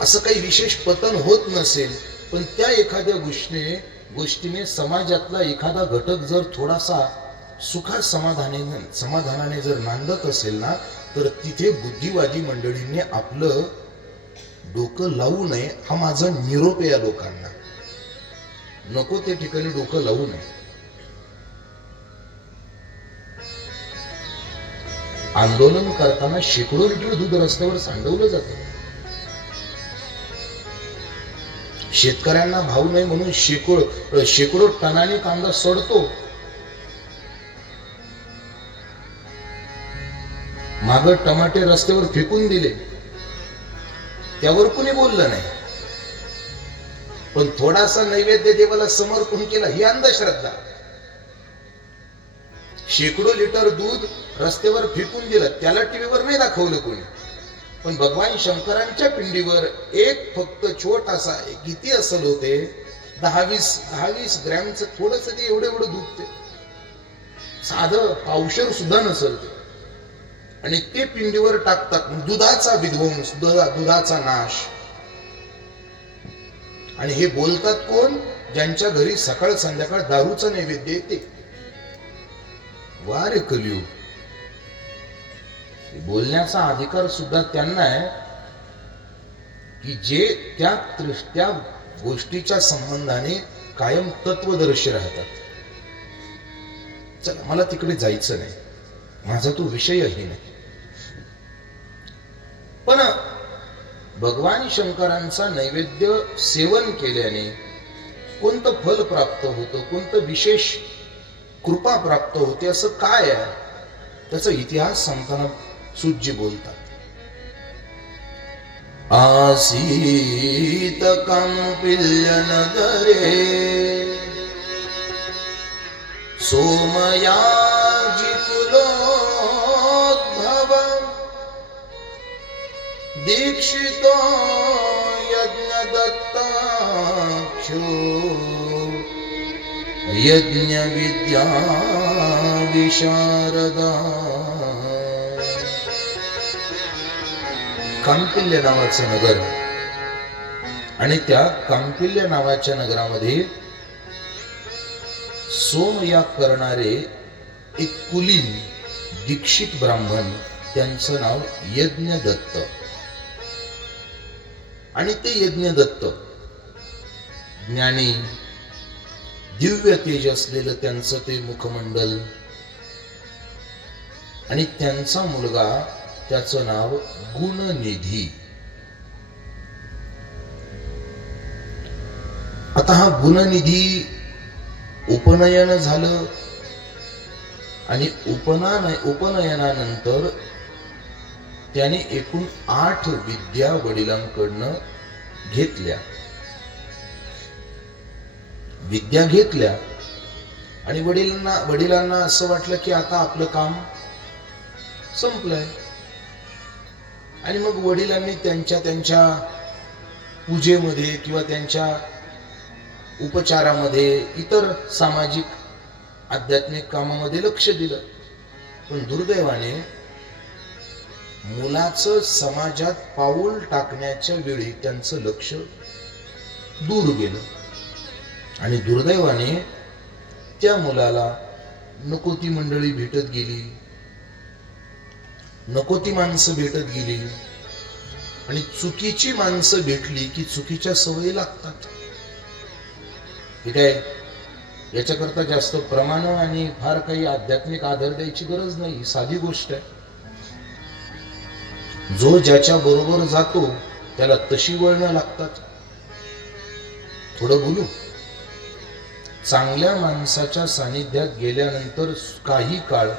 असं काही विशेष पतन होत नसेल, पण त्या एखाद्या गोष्टीने समाजातला एखादा घटक जर थोडासा सुखा समाधानाने जर नांदत असेल ना, तर तिथे बुद्धिवादी मंडळींनी आपलं डोकं लावू नये हा माझा निरोप आहे या लोकांना. नको ते ठिकाणी डोकं लावू नये. आंदोलन करताना शेकडो लिटर दूध रस्त्यावर सांडवलं जातं. शेतकऱ्यांना भाव नाही म्हणून शेकडो टनाने कांदा सडतो. माग टमाटे रस्त्यावर फेकून दिले, त्यावर कुणी बोललं नाही. पण थोडासा नैवेद्य देवाला समर्पण केला ही अंधश्रद्धा. शेकडो लिटर दूध रस्त्यावर फेकून दिलं, त्याला टीव्हीवर नाही दाखवलं कोणी. पण भगवान शंकरांच्या पिंडीवर एक फक्त छोटासा किती असेल होते 10-20 ग्रॅमचं थोडंसं ते एवढं दूध, ते साधं पावशर सुद्धा नसेल ते, आणि ते पिंडीवर टाकतात. दुधाचा विध्वंस, दुधाचा नाश. आणि हे बोलतात कोण? ज्यांच्या घरी सकाळ संध्याकाळ दारूचा नैवेद्य येते. वारे कलियुग. बोलण्याचा अधिकार सुद्धा त्यांना आहे की जे त्या गोष्टीच्या संबंधाने कायम तत्वदर्शी राहतात. चला, मला तिकडे जायचं नाही, माझा तो विषयही नाही. पण भगवान शंकरांचा नैवेद्य सेवन केल्याने कोणतं फल प्राप्त होतं, कोणतं विशेष कृपा प्राप्त होते, असं काय आहे त्याचा इतिहास सांगताना सुज्जी बोलतात. आसीत कौपिल्य नगरे सोमयाजी कुलोद्भव दीक्षितो यज्ञ दत्ताक्षो यज्ञ विद्या विशारदा. कांपिल्य नावाचं नगर, आणि त्या कांपिल्य नावाच्या नगरामध्ये सोमयाग करणारे एक कुलीन दीक्षित ब्राह्मण, त्यांचं नाव यज्ञदत्त. आणि ते यज्ञदत्त ज्ञानी दिव्य तेज असलेलं त्यांचं ते मुखमंडल, आणि त्यांचा मुलगा, त्याचं नाव गुणनिधी. आता हा गुणनिधी उपनयन झालं, आणि उपनयनानंतर त्याने एकूण 8 विद्या वडिलांकडनं घेतल्या. विद्या घेतल्या आणि वडिलांना असं वाटलं की आता आपलं काम संपलंय. आणि मग वडिलांनी त्यांच्या पूजेमध्ये किंवा त्यांच्या उपचारामध्ये, इतर सामाजिक आध्यात्मिक कामामध्ये लक्ष दिलं. पण दुर्दैवाने मुलाचं समाजात पाऊल टाकण्याच्या वेळी त्यांचं लक्ष दूर गेलं, आणि दुर्दैवाने त्या मुलाला नको ती मंडळी भेटत गेली, नको ती माणसं भेटत गेली, आणि चुकीची माणसं भेटली की चुकीच्या सवयी लागतात. ठीक आहे, याच्याकरता जास्त प्रमाण आणि फार काही आध्यात्मिक आधार द्यायची गरज नाही, साधी गोष्ट आहे. जो ज्याच्या बरोबर जातो त्याला तशी वळणं लागतात. थोडं बोलू, चांगल्या माणसाच्या सानिध्यात गेल्यानंतर काही काळ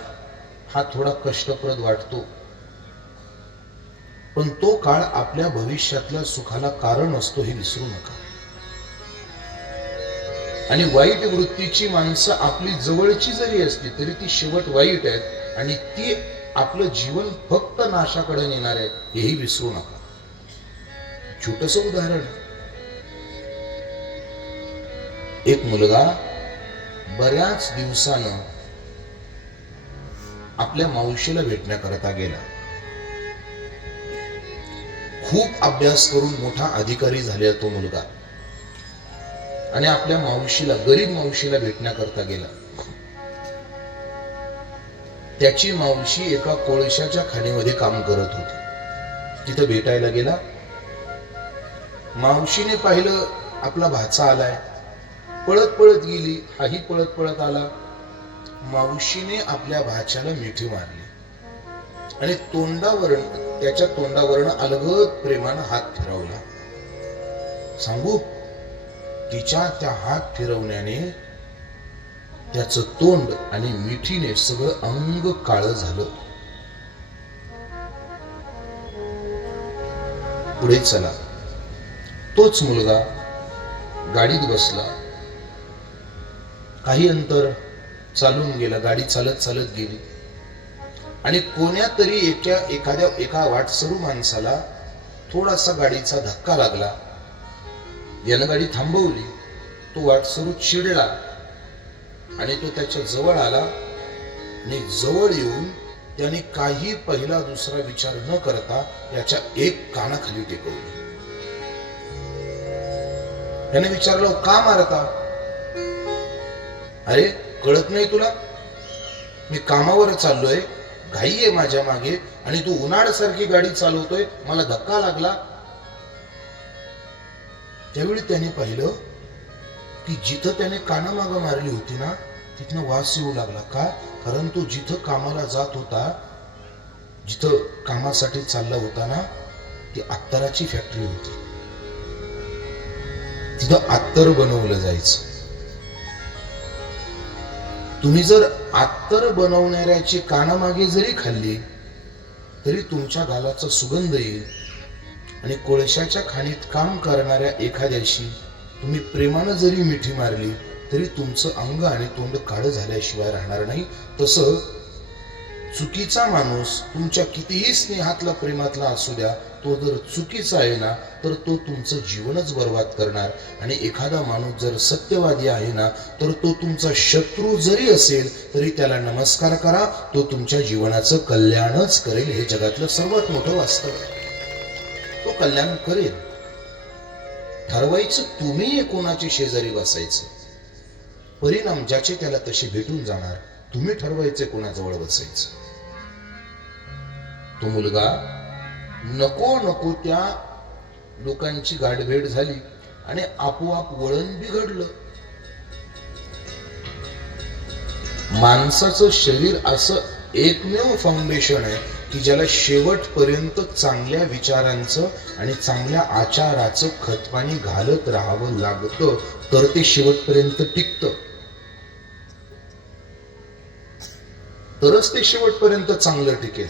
हा थोडा कष्टप्रद वाटतो, पण तो काळ आपल्या भविष्यातल्या सुखाला कारण असतो, हे विसरू नका. आणि वाईट वृत्तीची माणसं आपली जवळची जरी असली तरी ती शेवट वाईट आहेत, आणि ती आपलं जीवन फक्त नाशाकडे नेणार आहे, हेही विसरू नका. छोटस उदाहरण, एक मुलगा बऱ्याच दिवसानं आपल्या मावशीला भेटण्याकरता गेला. खूप अभ्यास करून मोठा अधिकारी झालेला तो मुलगा, आणि आपल्या मावशीला, गरीब मावशीला भेटण्याकरता गेला. त्याची मावशी एका कोळशाच्या खाणीमध्ये काम करत होती. तिथं भेटायला गेला. मावशीने पाहिलं आपला भाचा आलाय, पळत पळत गेली, हाही पळत पळत आला. मावशीने आपल्या भाच्याला मिठी मारली आणि त्याच्या तोंडावरनं अलगद प्रेमानं हात फिरवला. सांगू, तिच्या त्या हात फिरवण्याने त्याचं तोंड आणि मिठीने सगळं अंग काळं झालं. पुढे चला, तोच मुलगा गाडीत बसला. काही अंतर चालून गेला, गाडी चालत चालत गेली, आणि कोण्यातरी एका वाटसरू माणसाला थोडासा गाडीचा धक्का लागला. यानं गाडी थांबवली. तो वाटसरू चिडला आणि तो त्याच्या जवळ आला, आणि जवळ येऊन त्याने काही पहिला दुसरा विचार न करता याच्या एक कानाखाली टेकवली. त्याने विचारलं, का मारता? अरे कळत नाही तुला? मी कामावर चाललोय, घाई आहे माझ्या मागे, आणि तू उन्हाळ्यासारखी गाडी चालवतोय, मला धक्का लागला. त्यावेळी त्याने पाहिलं की जिथं त्याने कानामागं मारली होती ना, तिथनं वास येऊ लागला. का? कारण तो जिथं कामाला जात होता, जिथं कामासाठी चालला होता ना, ती अत्तराची फॅक्टरी होती. तिथं अत्तर बनवलं जायचं. तुम्ही जर अत्तर बनवणाऱ्याची कानामागे जरी खाल्ली तरी तुमच्या गालाचा सुगंध येईल, आणि कोळशाच्या खाणीत काम करणाऱ्या एखाद्याशी तुम्ही प्रेमानं जरी मिठी मारली तरी तुमचं अंग आणि तोंड काळं झाल्याशिवाय राहणार नाही. तसं चुकीचा माणूस तुमच्या कितीही स्नेहातला, प्रेमातला असू द्या, तो जर चुकीचा आहे ना, तर तो तुमचं जीवनच बर्बाद करणार. आणि एखादा माणूस जर सत्यवादी आहे ना, तर तो तुमचा शत्रू जरी असेल तरी त्याला नमस्कार करा, तो तुमच्या जीवनाचं कल्याणच करेल. हे जगातलं सर्वात मोठं वास्तव आहे. तो कल्याण करेल. ठरवायचं तुम्ही कोणाचे शेजारी बसायचं, परिणाम ज्याचे त्याला तसे भेटून जाणार. तुम्ही ठरवायचे कोणाजवळ बसायचं. तो मुलगा नको नको त्या लोकांची गाठभेट झाली आणि आपोआप वळण बिघडलं. माणसाचं शरीर असं एकमेव फाउंडेशन आहे की ज्याला शेवटपर्यंत चांगल्या विचारांचं आणि चांगल्या आचाराचं खतपाणी घालत राहावं लागतं, तर ते शेवटपर्यंत टिकतं. तरच ते शेवटपर्यंत चांगलं टिकेल.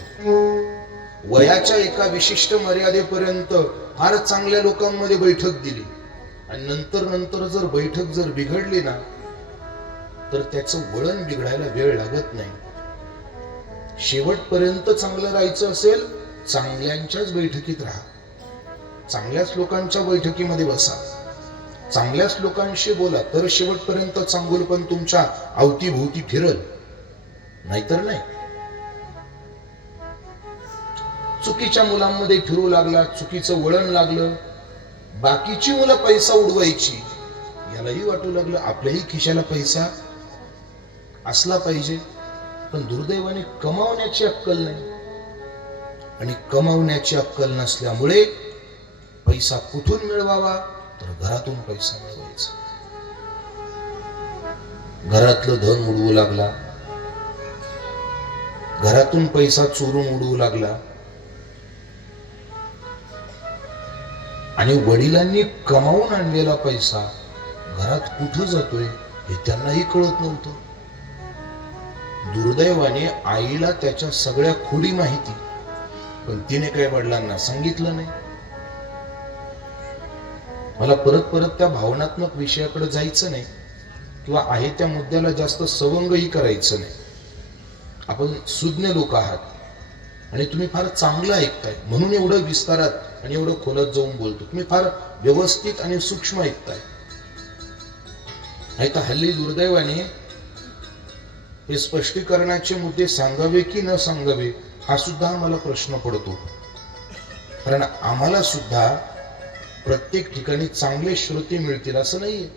वयाच्या एका विशिष्ट मर्यादेपर्यंत फार चांगल्या लोकांमध्ये बैठक दिली आणि नंतर जर बैठक बिघडली ना, तर त्याचं वळण बिघडायला वेळ लागत नाही. शेवटपर्यंत चांगलं राहायचं असेल, चांगल्यांच्याच बैठकीत राहा, चांगल्याच लोकांच्या बैठकीमध्ये बसा, चांगल्याच लोकांशी बोला, तर शेवटपर्यंत चांगुलपण तुमच्या अवतीभोवती फिरल, नाहीतर नाही. चुकीच्या मुलांमध्ये फिरू लागला, चुकीचं वळण लागलं, बाकीची मुलं पैसा उडवायची, यालाही वाटू लागलं आपल्याही खिशाला पैसा असला पाहिजे. पण दुर्दैवाने कमावण्याची अक्कल नाही, आणि कमावण्याची अक्कल नसल्यामुळे पैसा कुठून मिळवावा, तर घरातून पैसा मिळवायचा. घरातलं धन उडवू लागला, घरातून पैसा चोरून उडवू लागला, आणि वडिलांनी कमावून आणलेला पैसा घरात कुठं जातोय हे त्यांनाही कळत नव्हतं. दुर्दैवाने आईला त्याच्या सगळ्या खोडी माहिती, पण तिने काही वडिलांना सांगितलं नाही. मला परत त्या भावनात्मक विषयाकडे जायचं नाही किंवा आहे त्या मुद्द्याला जास्त सवंगही करायचं नाही. आपण सुज्ञ लोक आहात आणि तुम्ही फार चांगलं ऐकताय म्हणून एवढं विस्तारात आणि एवढं खोलात जाऊन बोलतो. तुम्ही फार व्यवस्थित आणि सूक्ष्म ऐकताय. नाही तर हल्ली दुर्दैवाने हे स्पष्टीकरणाचे मुद्दे सांगावे की न सांगावे हा सुद्धा आम्हाला प्रश्न पडतो. कारण आम्हाला सुद्धा प्रत्येक ठिकाणी चांगले श्रोते मिळतील असं नाहीये.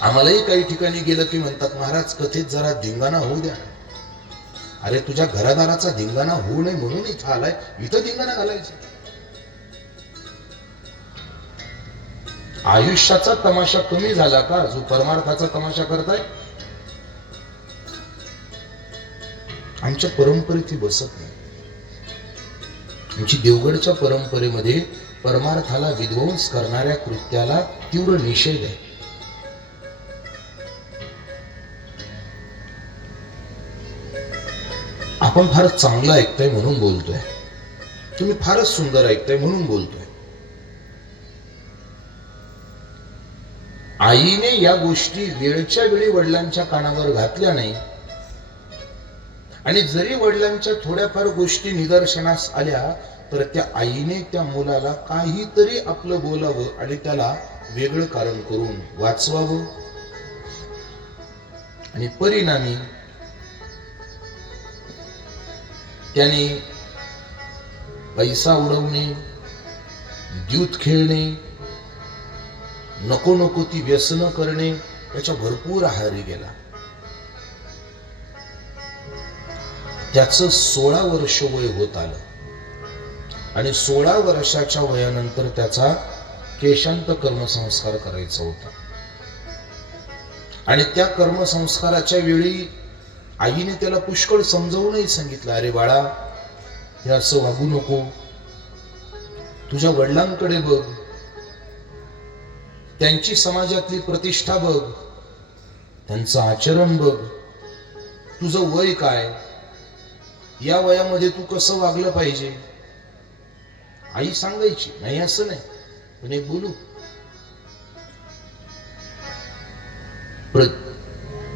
आम्हालाही काही ठिकाणी गेलं की म्हणतात, महाराज कथेत जरा धिंगाणा होऊ द्या. अरे तुझ्या घरादाराचा धिंगाणा होऊ नये म्हणून इथं आलाय, इथं धिंगाणा घालायचं. आयुष्याचा तमाशा कमी झाला का जो परमार्थाचा तमाशा करताय? आमच्या परंपरेत बसत नाही. आमची देवगडच्या परंपरेमध्ये परमार्थाला विध्वंस करणाऱ्या कृत्याला तीव्र निषेध आहे. आपण फार चांगलं ऐकताय म्हणून बोलतोय, तुम्ही फारच सुंदर ऐकताय म्हणून बोलतोय. आईने या गोष्टी वेळच्या वेळी वडिलांच्या कानावर घातल्या नाही, आणि जरी वडिलांच्या थोड्याफार गोष्टी निदर्शनास आल्या तर त्या आईने त्या मुलाला काहीतरी आपलं बोलावं आणि त्याला वेगळं कारण करून वाचवावं, आणि परिणामी त्याने पैसा उडवणे, द्यूत खेळणे, नको नको ती व्यसनं करणे याच्या भरपूर आहारी गेला. त्याचं 16 वर्ष वय होत आलं आणि 16 वर्षाच्या वयानंतर त्याचा केशांत कर्मसंस्कार करायचा होता. आणि त्या कर्मसंस्काराच्या वेळी आईने त्याला पुष्कळ समजावूनही सांगितलं, अरे बाळा हे असं वागू नको, तुझ्या वडिलांकडे बघ, त्यांची समाजातली प्रतिष्ठा बघ, त्यांचं आचरण बघ, तुझं वय काय, या वयामध्ये तू कसं वागलं पाहिजे. आई सांगायची, नाही असं नाही, पण एक बोलू,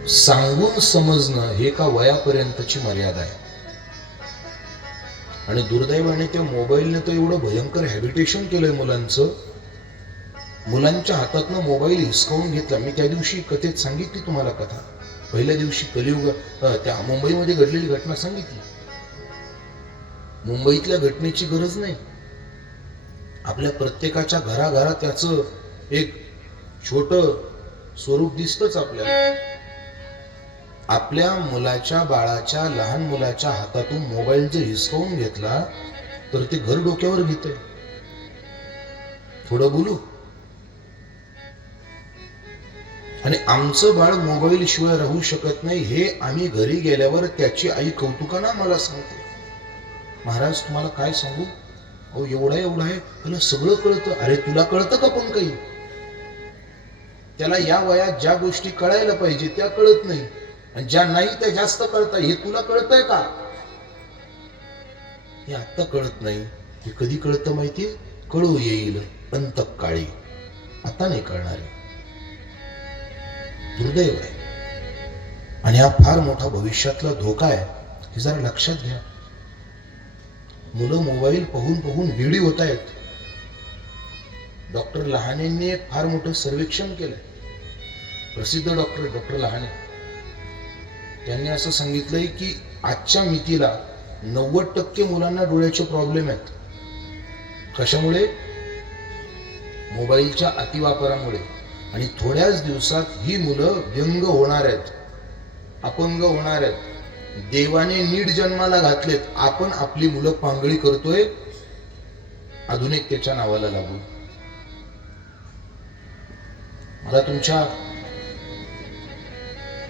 सांगून समजणं हे का वयापर्यंतची मर्यादा आहे. आणि दुर्दैवाने त्या मोबाईलने तर एवढं भयंकर हॅबिटेशन केलंय मुलांचं, मुलांच्या हातातनं मोबाईल हिसकावून घेतला. मी त्या दिवशी कथेत सांगितली तुम्हाला कथा, पहिल्या दिवशी कलियुग त्या मुंबईमध्ये घडलेली घटना सांगितली. मुंबईतल्या घटनेची गरज नाही, आपल्या प्रत्येकाच्या घराघरात त्याचं एक छोट स्वरूप दिसतच आपल्याला. आपल्या मुलाच्या बाळाच्या लहान मुलाच्या हातातून मोबाईल जर हिसकावून घेतला तर ते घर डोक्यावर घेते. थोडं बोलू. आणि आमचं बाळ मोबाईल शिवाय राहू शकत नाही हे आम्ही घरी गेल्यावर त्याची आई कौतुकानं मला सांगते. महाराज तुम्हाला काय सांगू, अहो एवढा आहे त्याला सगळं कळतं. अरे तुला कळतं का पण काही? त्याला या वयात ज्या गोष्टी कळायला पाहिजे त्या कळत नाही, आणि ज्या नाही त्या जास्त कळतात. हे तुला कळतंय का? हे आता कळत नाही, हे कधी कळतं माहितीये? कळू येईल अंतकाळी, आता नाही कळणार. दुर्दैव आहे. आणि हा फार मोठा भविष्यातला धोका आहे, हे जरा लक्षात घ्या. मुलं मोबाईल पाहून वेडी होत आहेत. डॉक्टर लहानेंनी एक फार मोठं सर्वेक्षण केलंय. प्रसिद्ध डॉक्टर लहाने, त्यांनी असं सांगितलंय की आजच्या मितीला 90% मुलांना डोळ्याचे प्रॉब्लेम आहेत. कशामुळे? मोबाईलच्या अतिवापरामुळे. आणि थोड्याच दिवसात ही मुलं व्यंग होणार आहेत, अपंग होणार आहेत. देवाने नीट जन्माला घातलेत, आपण आपली मुलं पांगळी करतोय आधुनिकतेच्या नावाला लागून. मला तुमच्या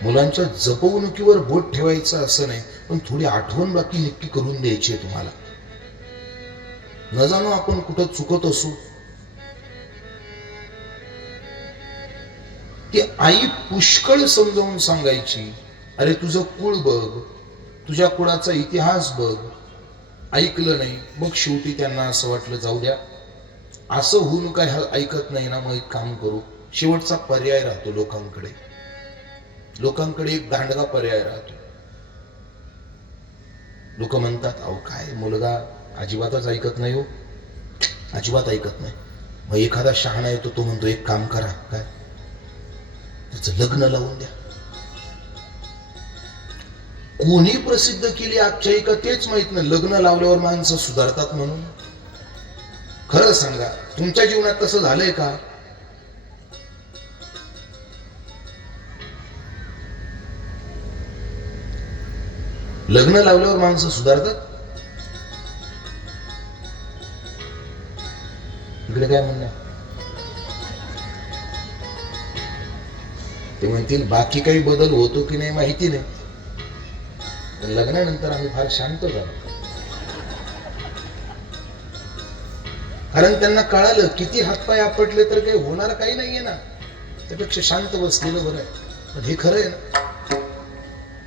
मुलांच्या जपवणुकीवर बोट ठेवायचं असं नाही, पण थोडी आठवण बाकी नक्की करून द्यायची आहे तुम्हाला. न जाणो आपण कुठं चुकत असू. ती आई पुष्कळ समजावून सांगायची, अरे तुझं कुळ बघ, तुझ्या कुळाचा इतिहास बघ. ऐकलं नाही. मग शेवटी त्यांना असं वाटलं जाऊ द्या, असं होऊन काय ऐकत नाही ना, मग एक काम करू. शेवटचा पर्याय राहतो लोकांकडे एक दांडगा पर्याय राहतो. लोक म्हणतात, अहो काय मुलगा अजिबातच ऐकत नाही, हो अजिबात ऐकत नाही. मग एखादा शहाणा येतो, तो म्हणतो एक काम करा, काय त्याचं लग्न लावून द्या. कोणी प्रसिद्ध केली आख्यायिका तेच माहित नाही, लग्न लावल्यावर माणसं सुधारतात म्हणून. खरं सांगा, तुमच्या जीवनात तसं झालंय का? लग्न लावल्यावर माणसं सुधारतात? इकडे काय म्हणणं? ते म्हणतील बाकी काही बदल होतो की नाही माहिती नाही, पण लग्नानंतर आम्ही फार शांत झालो. कारण त्यांना कळालं किती हातपाय आपटले तर काही होणार काही नाहीये ना, त्यापेक्षा शांत बसलेलं बरं आहे. पण हे खरं आहे ना,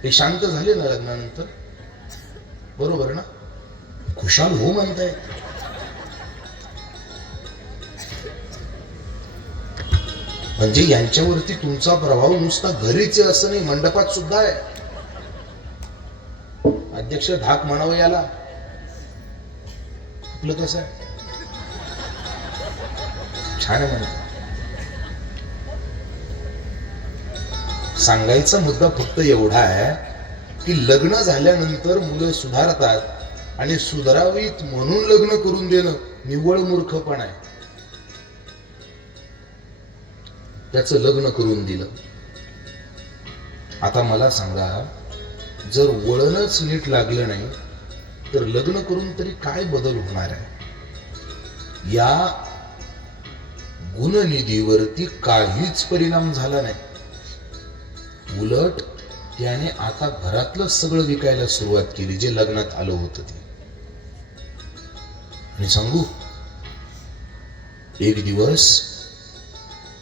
ते शांत झाले ना लग्नानंतर, बरोबर ना, खुशाल हो म्हणताय. म्हणजे यांच्यावरती तुमचा प्रभाव नुसता घरीच आहे असं नाही, मंडपात सुद्धा आहे. अध्यक्ष धाक म्हणावं याला, आपलं कसं आहे, छान म्हणतात. सांगायचा मुद्दा फक्त एवढा आहे की लग्न झाल्यानंतर मुलं सुधारतात आणि सुधारावीत म्हणून लग्न करून देणं निव्वळ मूर्खपण आहे. त्याचं लग्न करून दिलं. आता मला सांगा, जर वळणच नीट लागलं नाही तर लग्न करून तरी काय बदल होणार आहे? या गुणनिधीवरती काहीच परिणाम झाला नाही. उलट त्याने आता घरातलं सगळं विकायला सुरुवात केली जे लग्नात आलं होतं ते. आणि सांगू, एक दिवस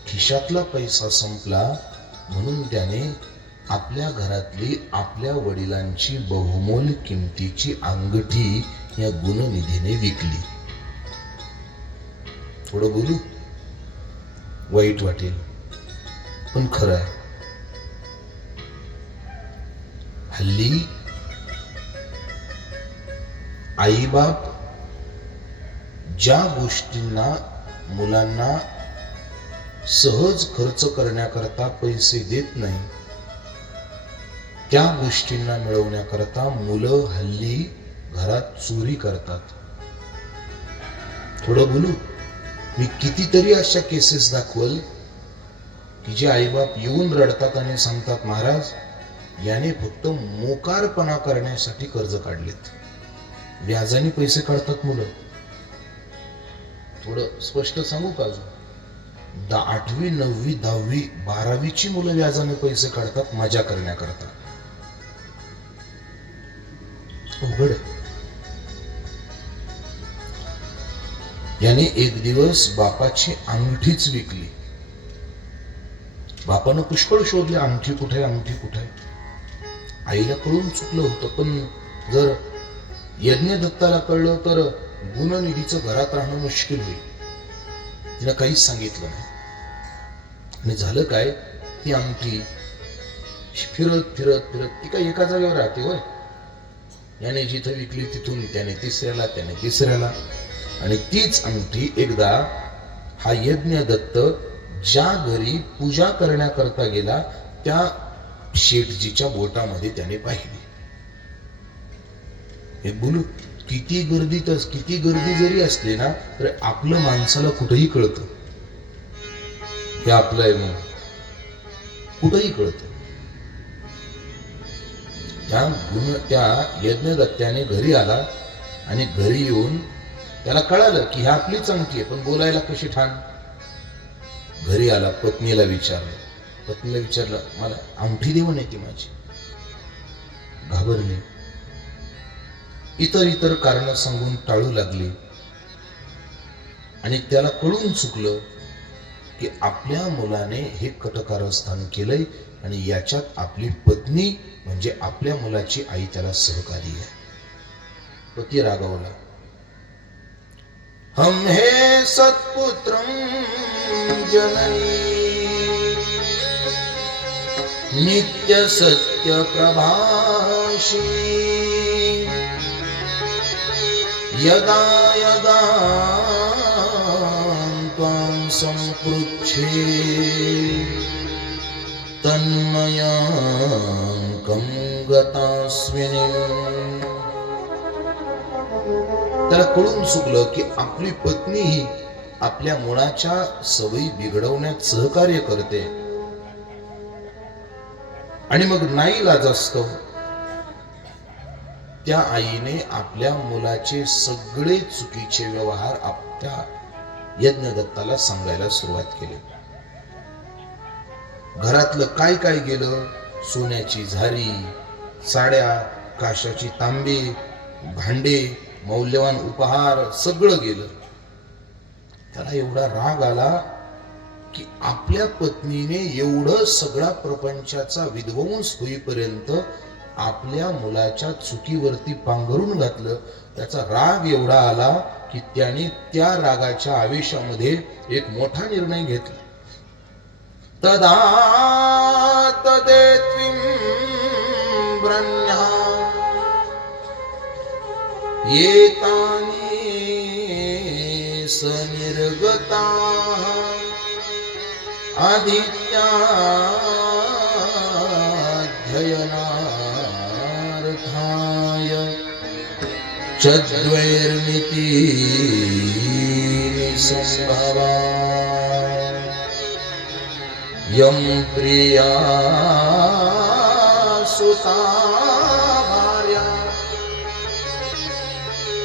खिशातला पैसा संपला म्हणून त्याने आपल्या घरातली आपल्या वडिलांची बहुमोल किमतीची अंगठी या गुणनिधीने विकली. थोडं बोलू, वाईट वाटेल पण खरं आहे. हल्ली आईबाप ज्या गोष्टींना मुलांना सहज खर्च करण्याकरता पैसे देत नाही, त्या गोष्टींना मिळवण्याकरता मुलं हल्ली घरात चोरी करतात. थोडं बोलू, मी कितीतरी अशा केसेस दाखवल की जे आईबाप येऊन रडतात आणि सांगतात, महाराज याने फक्त मोकारपणा करण्यासाठी कर्ज काढलेत. व्याजाने पैसे काढतात मुलं. थोडं स्पष्ट सांगू का? अजून 8वी 9वी 10वी 12वीची मुलं व्याजाने पैसे काढतात मजा करण्याकरता. उघड. याने एक दिवस बापाची अंगठीच विकली. बापानं पुष्कळ शोधले, अंगठी कुठे, अंगठी कुठे. आईला कळून चुकलं होतं, पण जर यज्ञ दत्ताला कळलं तर गुणनिधीचं घरात राहणं मुश्किल होईल. तिला काहीच सांगितलं नाही. आणि झालं काय, ती अंगठी फिरत फिरत फिरत ती काय एका जागेवर राहते होय. याने जिथं विकली तिथून त्याने तिसऱ्याला. आणि तीच अंगठी एकदा हा यज्ञ दत्त ज्या घरी पूजा करण्याकरता गेला त्या शेठजीच्या बोटामध्ये त्याने पाहिली. हे बोलू, किती गर्दी जरी असली ना तर आपलं माणसाला कुठेही कळतं हे आपलं आहे म्हणून. कुठेही कळतं. त्या यज्ञदत्त्याने घरी आला आणि घरी येऊन त्याला कळालं की ह्या आपलीच अंगठी आहे, पण बोलायला कशी ठाण. घरी आला, पत्नीला विचारलं मला अंगठी दे म्हणे ती माझी. घाबरली. इतर कारण सांगून टाळू लागली. आणि त्याला कळून चुकलं की आपल्या मुलाने हे कटकारस्थान केलंय आणि याच्यात आपली पत्नी म्हणजे आपल्या मुलाची आई त्याला सहकारी आहे. पती रागावला. हम हे सत्पुत्रं जननी नित्य सत्य प्रभाषी यदा यदा त्वां संपृच्छे तन्मयां कं गतास्मिन्. त्याला कळून चुकलं की आपली पत्नी ही आपल्या मुलाच्या सवयी बिघडवण्यात सहकार्य करते. आणि मग नाईलाजास्तव त्या आईने आपल्या मुलाचे सगळे चुकीचे व्यवहार आपल्या यज्ञदत्ताला सांगायला सुरुवात केली. घरातलं काय काय गेलं, सोन्याची झारी, साड्या, काशाची तांबे, भांडे, मौल्यवान उपहार सगळं गेलं. त्याला एवढा राग आला की आपल्या पत्नीने एवढं सगळा प्रपंचाचा विध्वंस होईपर्यंत आपल्या मुलाच्या चुकीवरती पांघरून घातलं. त्याचा राग एवढा आला की त्याने त्या रागाच्या आवेशामध्ये एक मोठा निर्णय घेतला. तदा तदेत्विं ब्रह्मा एतानि सनिर्गता आदित्याध्ययनार्थाय चद्वैर्मिति संभवा यं प्रिया सुता भार्या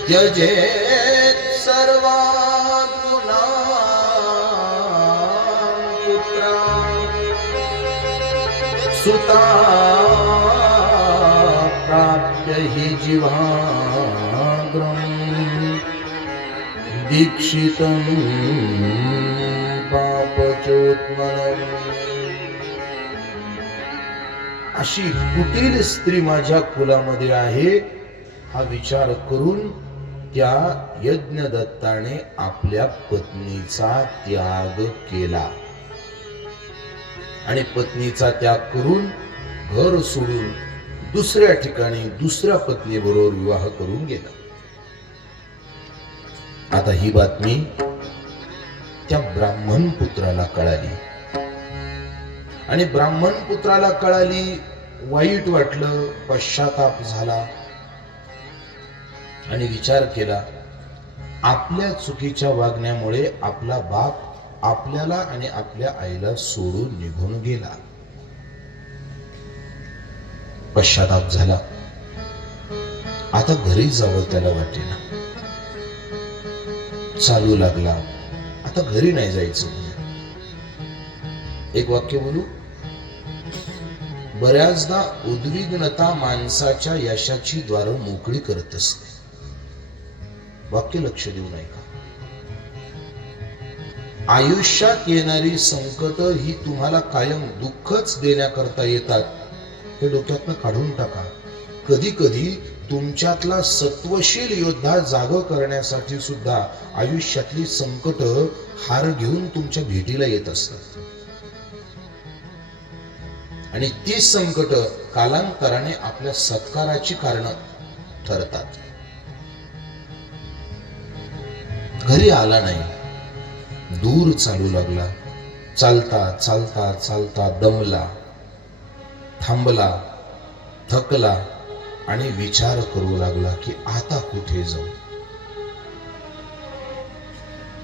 त्यजेत् सर्वान् गुणान् पुत्रान् सुता प्राप्य हि जीवाग्रम् दीक्षितं पापचोत्मनम्. अशी कुटील स्त्री माझ्या कुलामध्ये आहे हा विचार करून त्या यज्ञदत्ताने आपल्या पत्नीचा त्याग केला. आणि पत्नीचा त्याग करून घर सोडून दुसऱ्या ठिकाणी दुसऱ्या पत्नीबरोबर विवाह करून गेला. आता ही बातमी त्या ब्राह्मण पुत्राला कळाली. आणि ब्राह्मण पुत्राला कळाली, वाईट वाटलं, पश्चाताप झाला आणि विचार केला आपल्या चुकीच्या वागण्यामुळे आपला बाप आपल्याला आणि आपल्या आईला सोडून निघून गेला. पश्चाताप झाला. आता घरी जावं त्याला वाटेना. चालू लागला, आता घरी नाही जायचं. एक वाक्य बोलू. बऱ्याचदा उद्विग्नता माणसाच्या यशाची द्वारं मोकळी करत असते. वाक्य लक्ष देऊन ऐका. आयुष्यात येणारी संकट ही तुम्हाला कायम दुःखच देण्याकरता येतात, हे डोक्यातनं काढून टाका. कधी कधी तुमच्यातला सत्वशील योद्धा जाग करण्यासाठी सुद्धा आयुष्यातली संकट हार घेऊन तुमच्या भेटीला येत असतात. आणि ती संकट कालांतराने आपल्या सत्काराची कारण ठरतात. घरी आला नाही, दूर चालू लागला. चालता चालता चालता दमला, थांबला, थकला आणि विचार करू लागला की आता कुठे जाऊ.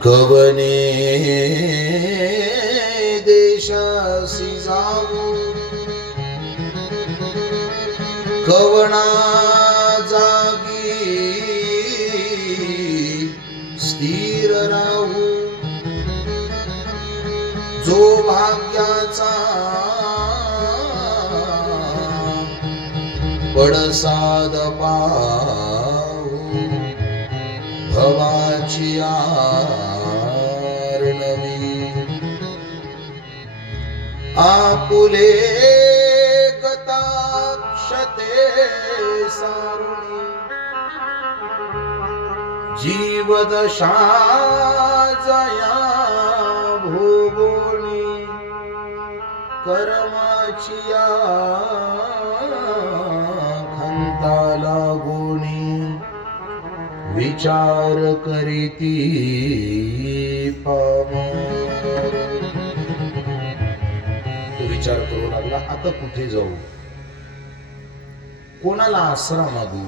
कवने देशासी जाऊ, कवना जागी स्थिर राहू. जो भाग्याचा पडसाद पाहू, भवाची आर्णवी आपुले गताक्षते सारुणी. जीवदशा जया भोगोणी, कर्माची खंता लागोणी. विचार करीती पामर. तो विचार करू लागला, आता कुठे जाऊ, कोणाला आसरा मागू.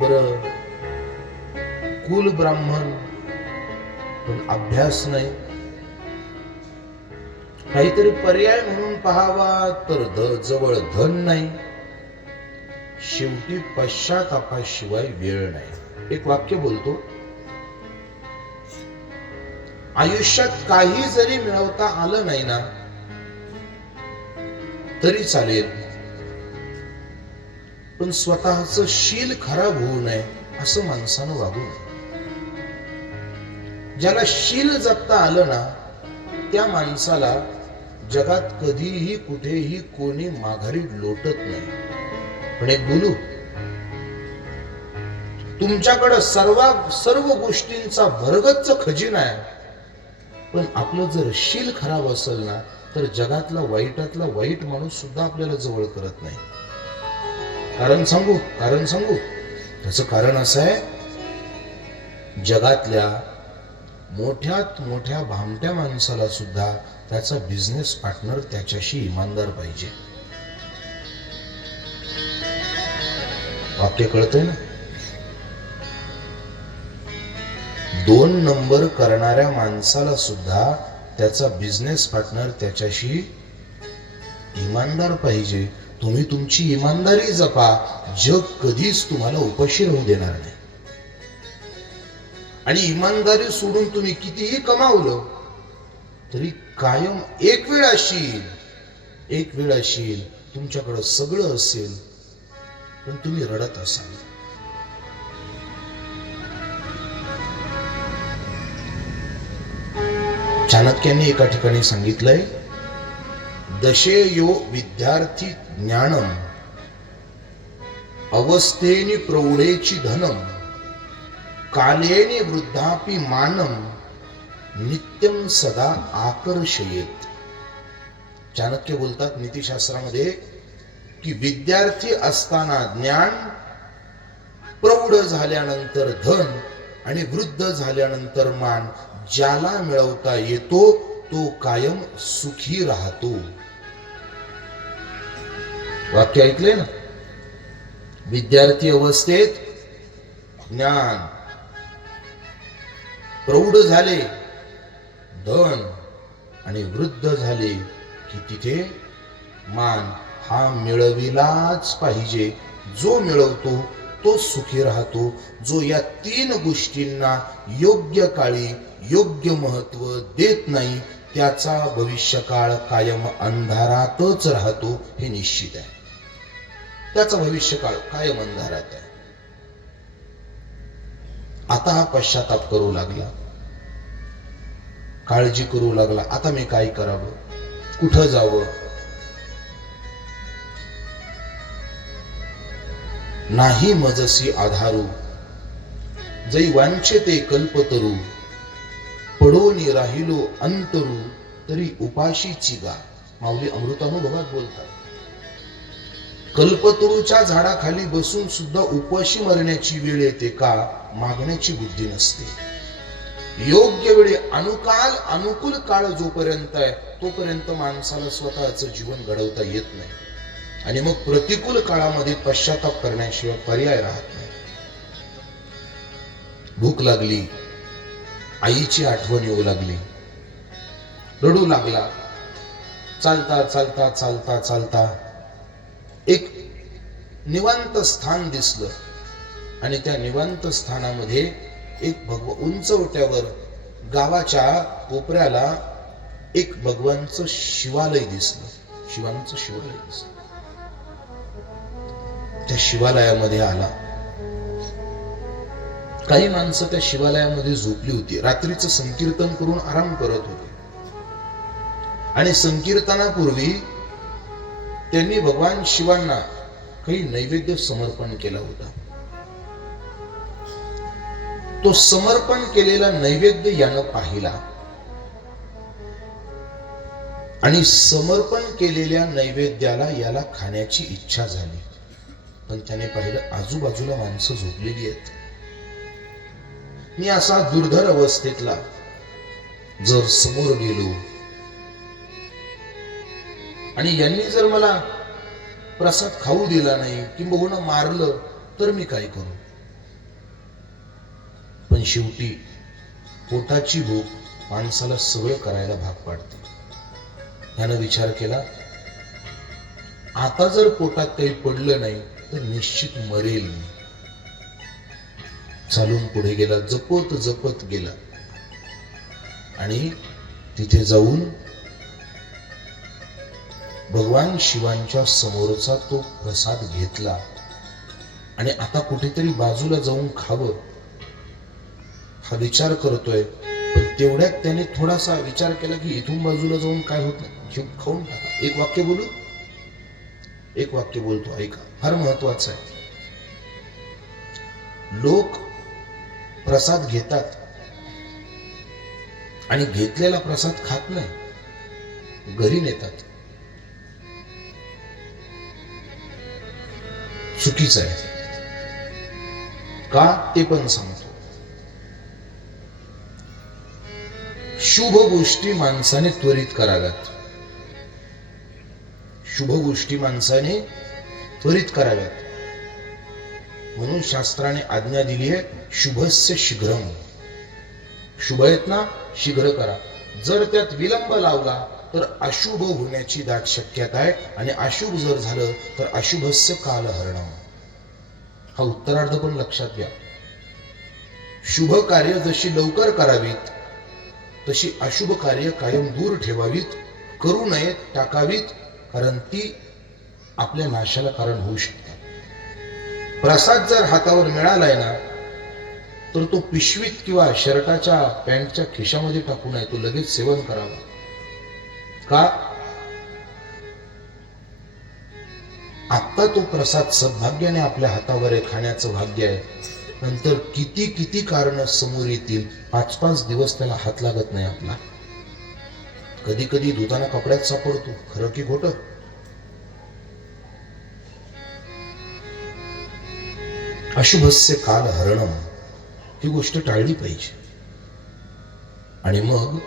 बर, कुल ब्राह्मण पण अभ्यास नाही. काहीतरी पर्याय म्हणून पाहावा तर जवळ धन नाही. शेवटी पश्चातापाशिवाय वेळ नाही. एक वाक्य बोलतो. आयुष्यात काही जरी मिळवता आलं नाही ना तरी चालेल, पण स्वतःच शील खराब होऊ नये असं माणसानं वागू नये. ज्याला शील जपता आलं ना त्या माणसाला जगात कधीही कुठेही कोणी माघारी लोटत नाही. पण एक बोलू, तुमच्याकडे सर्व गोष्टींचा भरगच्च खजिना आहे, पण आपलं जर शील खराब असेल ना तर जगातला वाईटातला वाईट माणूस सुद्धा आपल्याला जवळ करत नाही. कारण सांगू त्याचं कारण असं आहे, जगातल्या मोठ्यात मोठ्या भामट्या माणसाला सुद्धा त्याचा बिझनेस पार्टनर त्याच्याशी इमानदार पाहिजे. वाक्य कळतंय ना. 2 नंबर करणाऱ्या माणसाला सुद्धा त्याचा बिझनेस पार्टनर त्याच्याशी इमानदार पाहिजे. तुम्ही तुमची इमानदारी जपा, जग कधीच तुम्हाला उपाशी राहू देणार नाही. आणि इमानदारी सोडून तुम्ही कितीही कमावलं तरी कायम एक वेळ अशील तुमच्याकडे सगळं असेल पण तुम्ही रडत असाल. चाणक्यांनी एका ठिकाणी सांगितलंय, दशेयो विद्यार्थी ज्ञानम अवस्थेनी प्रौढेची धनम कालेनी वृद्धापी मानम नित्यम सदा आकर्षयेत. चाणक्य बोलतात नीतिशास्त्रामध्ये की विद्यार्थी असताना ज्ञान, प्रौढ झाल्यानंतर धन आणि वृद्ध झाल्यानंतर मान ज्याला मिळवता येतो तो कायम सुखी राहतो. वाक्य ऐकले ना. विद्यार्थी अवस्थेत ज्ञान, प्रौढ झाले, धन आणि वृद्ध झाले की तिथे मान हा मिळविलाच पाहिजे. जो मिळवतो तो सुखी राहतो. जो या तीन गोष्टींना योग्य काळी योग्य महत्व देत नाही त्याचा भविष्यकाळ कायम अंधारातच राहतो, हे निश्चित आहे. त्याचा भविष्यकाळ कायम अंधारात आहे. आता हा पश्चाताप करू लागला, काळजी करू लागला. आता मी काय करावं, कुठं जावं? नाही मजसी आधारू, जै वांछते कल्पतरू, पडोनी राहिलो अंतरू, तरी उपाशीची गा. माऊली अमृतानुभवात बोलतात, कल्पतरूच्या झाडाखाली बसून सुद्धा उपाशी मरण्याची वेळ येते का? मागण्याची बुद्धी नसते. योग्य वेळी अनुकूल काळ जोपर्यंत आहे तोपर्यंत माणसाला स्वतःच जीवन घडवता येत नाही. आणि मग प्रतिकूल काळामध्ये पश्चाताप करण्याशिवाय पर्याय राहत नाही. भूक लागली, आईची आठवण येऊ लागली, रडू लागला. चालता चालता चालता चालता एक निवांत स्थान दिसलं आणि त्या निवांत स्थानामध्ये एक उंचवट्यावर गावाच्या कोपऱ्याला एक भगवानचं शिवालय दिसलं. शिवांचं शिवालय दिसलं. त्या शिवालयामध्ये आला. काही माणसं त्या शिवालयामध्ये झोपली होती. रात्रीचं संकीर्तन करून आराम करत होते आणि संकीर्तनापूर्वी त्यांनी भगवान शिवांना काही नैवेद्य समर्पण केला होता. तो समर्पण केलेला नैवेद्य यानं पाहिला आणि समर्पण केलेल्या नैवेद्याला याला खाण्याची इच्छा झाली. पण त्याने पाहिलं आजूबाजूला माणसं झोपलेली आहेत. मी असा दुर्धर अवस्थेतला जर समोर गेलो आणि यांनी जर मला प्रसाद खाऊ दिला नाही किंबहुना मारलं तर मी काय करू? पण शेवटी पोटाची भूक माणसाला सगळं करायला भाग पाडते. यानं विचार केला, आता जर पोटात काही पडलं नाही तर निश्चित मरेल मी. चालून पुढे गेला, जपत जपत गेला आणि तिथे जाऊन भगवान शिवांच्या समोरचा तो प्रसाद घेतला आणि आता कुठेतरी बाजूला जाऊन खावं हा विचार करतोय. पण तेवढ्यात त्याने थोडासा विचार केला की इथून बाजूला जाऊन काय होत नाही, खाऊन टाका. एक वाक्य बोलू, एक वाक्य बोलतो, ऐका, फार महत्वाचं आहे. लोक प्रसाद घेतात आणि घेतलेला प्रसाद खात नाही, घरी नेतात. चुकीचं आहे का ते पण सांगतो. शुभ गोष्टी माणसाने त्वरित कराव्यात. शुभ गोष्टी माणसाने त्वरित कराव्यात म्हणून शास्त्राने आज्ञा दिली आहे, शुभस्य शीघ्रम. शुभ आहेत ना, शीघ्र करा. जर त्यात विलंब लावला तर अशुभ होण्याची दाट शक्यता आहे आणि अशुभ जर झालं तर अशुभस्य कालहरणम. हा उत्तरार्ध पण लक्षात घ्या. शुभ कार्य जशी लवकर करावीत तशी अशुभ कार्य कायम दूर ठेवावीत, करू नयेत, टाकावीत, कारण ती आपल्या नाशाला कारण होऊ शकते. प्रसाद जर हातावर मिळालाय ना तर तो पिशवीत किंवा शर्टाच्या पॅन्टच्या खिशामध्ये टाकू नये, तो लगेच सेवन करावा. का? आता तो प्रसाद सद्भाग्याने आपल्या हातावर आहे, खाण्याचं भाग्य आहे. नंतर किती किती कारण समोर येतील, 5-5 दिवस त्याला हात लागत नाही आपला. कधी कधी धुताना कपड्यात सापडतो. खरं की खोटं? अशुभस्य काल हरणम ही गोष्ट टाळली पाहिजे. आणि मग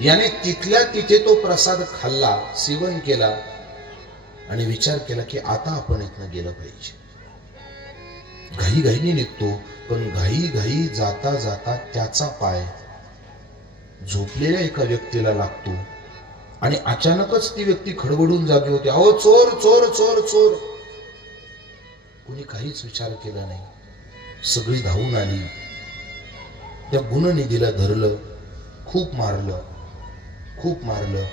याने तिथल्या तिथे तो प्रसाद खाल्ला, सेवन केला आणि विचार केला की आता आपण इथनं गेलं पाहिजे. घाईघाईने निघतो, पण घाई जाता जाता त्याचा पाय झोपलेल्या एका व्यक्तीला लागतो आणि अचानकच ती व्यक्ती खडबडून जागी होते. अहो, चोर चोर चोर चोर. कोणी काहीच विचार केला नाही. सगळी धावून आली. त्या गुणनिधीला धरलं, खूप मारलं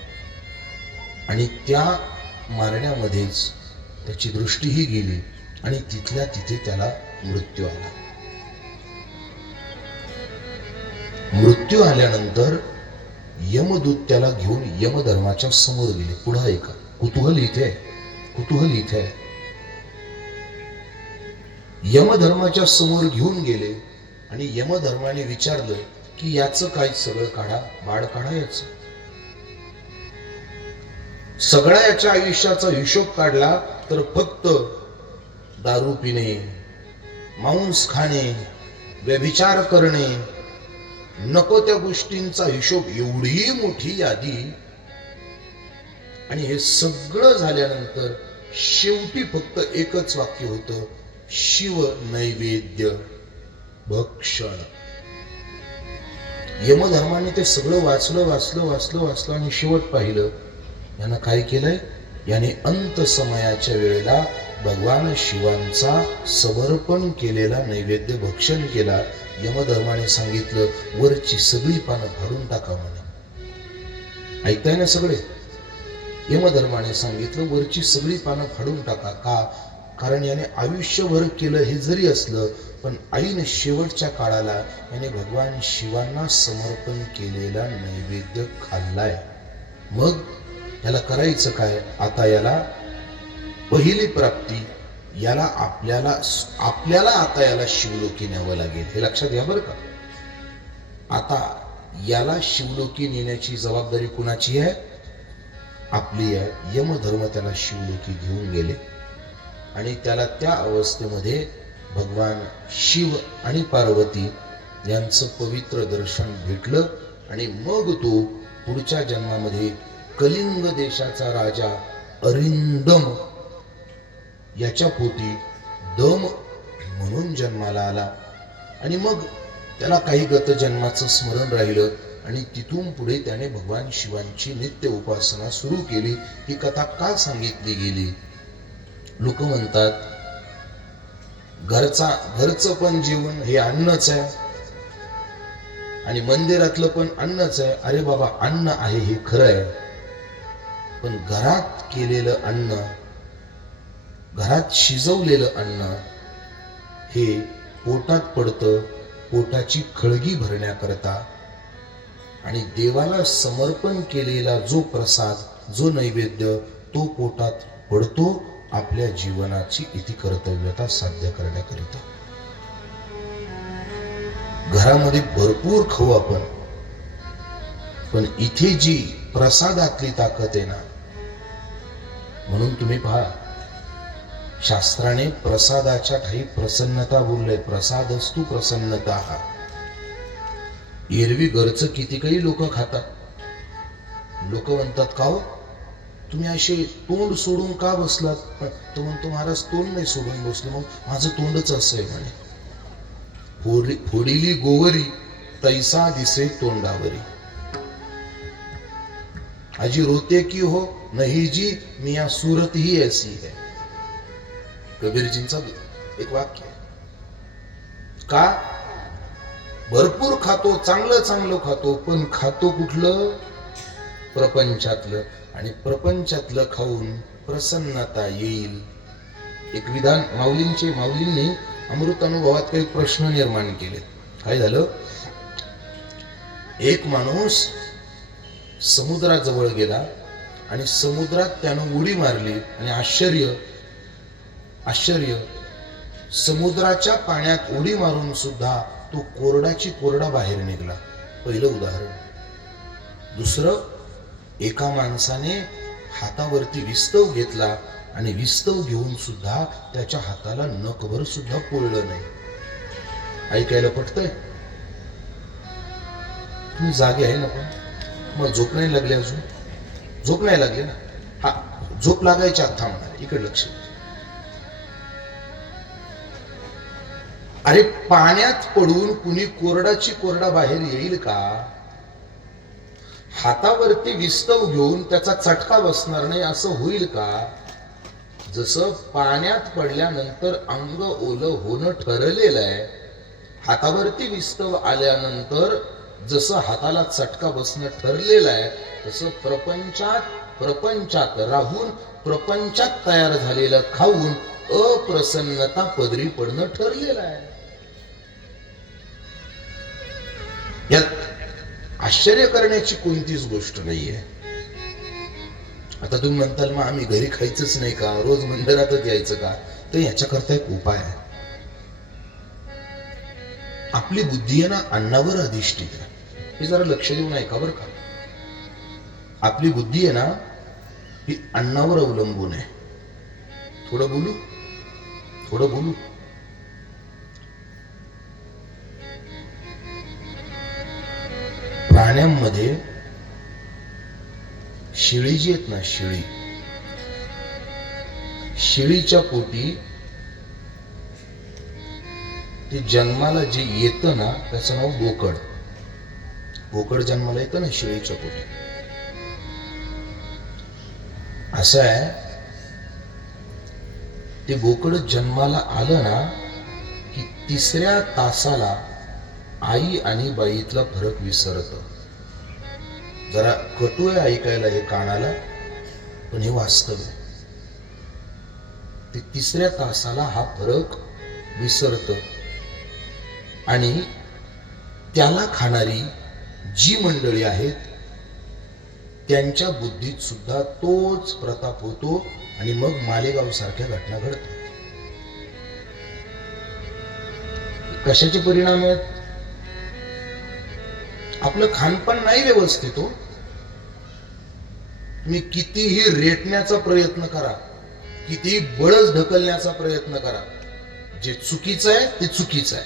आणि त्या मारण्यामध्येच त्याची दृष्टीही गेली आणि तिथल्या तिथे त्याला मृत्यू आला. मृत्यू आल्यानंतर यमदूत त्याला घेऊन यमधर्माच्या समोर गेले. पुढं ऐका, कुतूहल इथे आहे. यमधर्माच्या समोर घेऊन गेले आणि यमधर्माने विचारलं की याचं काय सगळं काढा, बाळ काढा याचं. सगळ्या याच्या आयुष्याचा हिशोब काढला तर फक्त दारू पिणे, मांस खाणे, व्यभिचार करणे, नको त्या गोष्टींचा हिशोब, एवढी मोठी यादी. आणि हे सगळं झाल्यानंतर शेवटी फक्त एकच वाक्य होतं, शिव नैवेद्य भक्षण. यमधर्माने ते सगळं वाचलं आणि शेवट पाहिलं. यानं काय केलंय? याने अंत समयाच्या वेळेला भगवान शिवांचा समर्पण केलेला नैवेद्य भक्षण केला. यमधर्माने सांगितलं, वरची सगळी पानं फाडून टाका म्हणे. ऐकताय ना सगळे? यमधर्माने सांगितलं, वरची सगळी पानं फाडून टाका. का? कारण याने आयुष्यभर केलं हे जरी असलं, पण ऐन शेवटच्या काळाला याने भगवान शिवांना समर्पण केलेला नैवेद्य खाल्लाय. मग याला करायचं काय? आता याला पहिली प्राप्ती, याला आपल्याला आता याला शिवलोकी न्यावं लागेल. हे लक्षात घ्या बरं का. आता याला शिवलोकी नेण्याची जबाबदारी कुणाची आहे? आपली आहे. यमधर्म त्याला शिवलोकी घेऊन गेले आणि त्याला त्या अवस्थेमध्ये भगवान शिव आणि पार्वती यांचं पवित्र दर्शन भेटलं आणि मग तो पुढच्या जन्मामध्ये कलिंग देशाचा राजा अरिंदम याच्या पोटी दम म्हणून जन्माला आला. आणि मग त्याला काही गत जन्माचं स्मरण राहिलं आणि तिथून पुढे त्याने भगवान शिवांची नित्य उपासना सुरू केली. ही कथा का सांगितली गेली? लोक म्हणतात घरचं पण जेवण हे अन्नच आहे आणि मंदिरातलं पण अन्नच आहे. अरे बाबा, अन्न आहे हे खरं आहे, पण घरात केलेलं अन्न, घरात शिजवलेलं अन्न हे पोटात पडतं, पोटाची खळगी भरण्याकरता. आणि देवाला समर्पण केलेला जो प्रसाद, जो नैवेद्य, तो पोटात पडतो आपल्या जीवनाची इति कर्तव्यता साध्य करण्याकरिता. घरामध्ये भरपूर खाऊ आपण, पण इथे जी प्रसादातली ताकद आहे ना, म्हणून तुम्ही पहा, शास्त्राने प्रसादाच्या ठाई प्रसन्नता बोलले. प्रसादस्तु प्रसन्नता. एरवी घरचं किती काही लोक खातात. लोक म्हणतात, का हो तुम्ही असे तोंड सोडून का बसलात? तो म्हणतो, महाराज तोंड नाही सोडून बसलो, मग माझं तोंडच असं आहे म्हणे. फोडीली गोवरी तैसा दिसे तोंडावरी. आजी रोते की हो नहीं जी, मियां सूरत ही ऐसी है. कबीरजींचा एक वाक्य. का? भरपूर खातो, चांगलं खातो, पण खातो कुठलं? प्रपंचातलं. आणि प्रपंचातलं खाऊन प्रसन्नता येईल. एक विधान माऊलींनी अमृत अनुभवात काही प्रश्न निर्माण केले. काय झालं? एक माणूस समुद्राजवळ गेला आणि समुद्रात त्यानं उडी मारली आणि आश्चर्य, समुद्राच्या पाण्यात उडी मारून सुद्धा तो कोरडा बाहेर निघाला. पहिलं उदाहरण. दुसरं, एका माणसाने हातावरती विस्तव घेतला आणि विस्तव घेऊन सुद्धा त्याच्या हाताला नखभर सुद्धा पोळलं नाही. ऐकायला पटतंय? तुम्ही जागे आहे ना? पण मग झोप नाही लागली अजून? झोप नाही लागली ना? हा, झोप लागायच्या आत थांबणार. इकडे लक्ष. अरे पाण्यात पडून कुणी कोरडाची कोरडा बाहेर येईल का? हातावरती विस्तव घेऊन त्याचा चटका बसणार नाही असं होईल का? जसं पाण्यात पडल्यानंतर अंग ओलं होणं ठरलेलं आहे, हातावरती विस्तव आल्यानंतर जसं हाताला चटका बसणं ठरलेलं आहे, तसं प्रपंचात राहून प्रपंचात तयार झालेलं खाऊन अप्रसन्नता पदरी पडणं ठरलेलं आहे. यात आश्चर्य करण्याची कोणतीच गोष्ट नाहीये. आता तुम्ही म्हणताल मग आम्ही घरी खायचंच नाही का, रोज मंदिरातच यायचं का? तर याच्याकरता एक उपाय आहे. आपली बुद्धी आहे ना अन्नावर अधिष्ठित आहे. हे जरा लक्ष देऊन ऐका बरं का. आपली बुद्धी आहे ना ही अन्नावर अवलंबून आहे. थोडं बोलू. प्राण्यांमध्ये शेळी जी आहेत ना, शेळीच्या पोटी ते जन्माला जे येतं ना त्याचं नाव बोकड जन्माला येतं ना शेळीच्या पोटी. असं आहे, ते बोकड जन्माला आलं ना की तिसऱ्या तासाला आई आणि बाईतला फरक विसरत. जरा कटू आहे ऐकायला हे कानाला, पण हे वास्तव आहे. ते तिसऱ्या तासाला हा फरक विसरत आणि त्याला खाणारी जी मंडळी आहेत त्यांच्या बुद्धीत सुद्धा तोच प्रताप होतो आणि मग मालेगाव सारख्या घटना घडतात. कशाचे परिणाम आहेत? आपलं खानपान नाही व्यवस्थित हो. तुम्ही कितीही रेटण्याचा प्रयत्न करा, कितीही बळच ढकलण्याचा प्रयत्न करा, जे चुकीचं आहे ते चुकीचं आहे.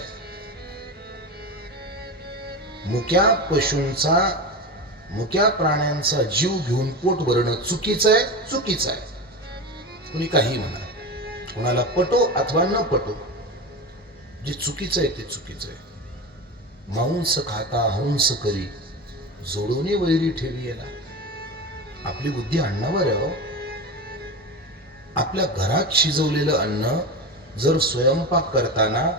मुक्या प्राण्यांचा जीव घेऊन पोट भरणं चुकीचं आहे. कुणी काही म्हणा, कोणाला पटो अथवा न पटो, जे चुकीचं आहे ते चुकीचं आहे. मांस खाता हंस करी, जोडोनी वैरी ठेवी याला. आपली बुद्धी अन्नावर आहे. आपल्या घरात शिजवलेलं अन्न जर स्वयंपाक करताना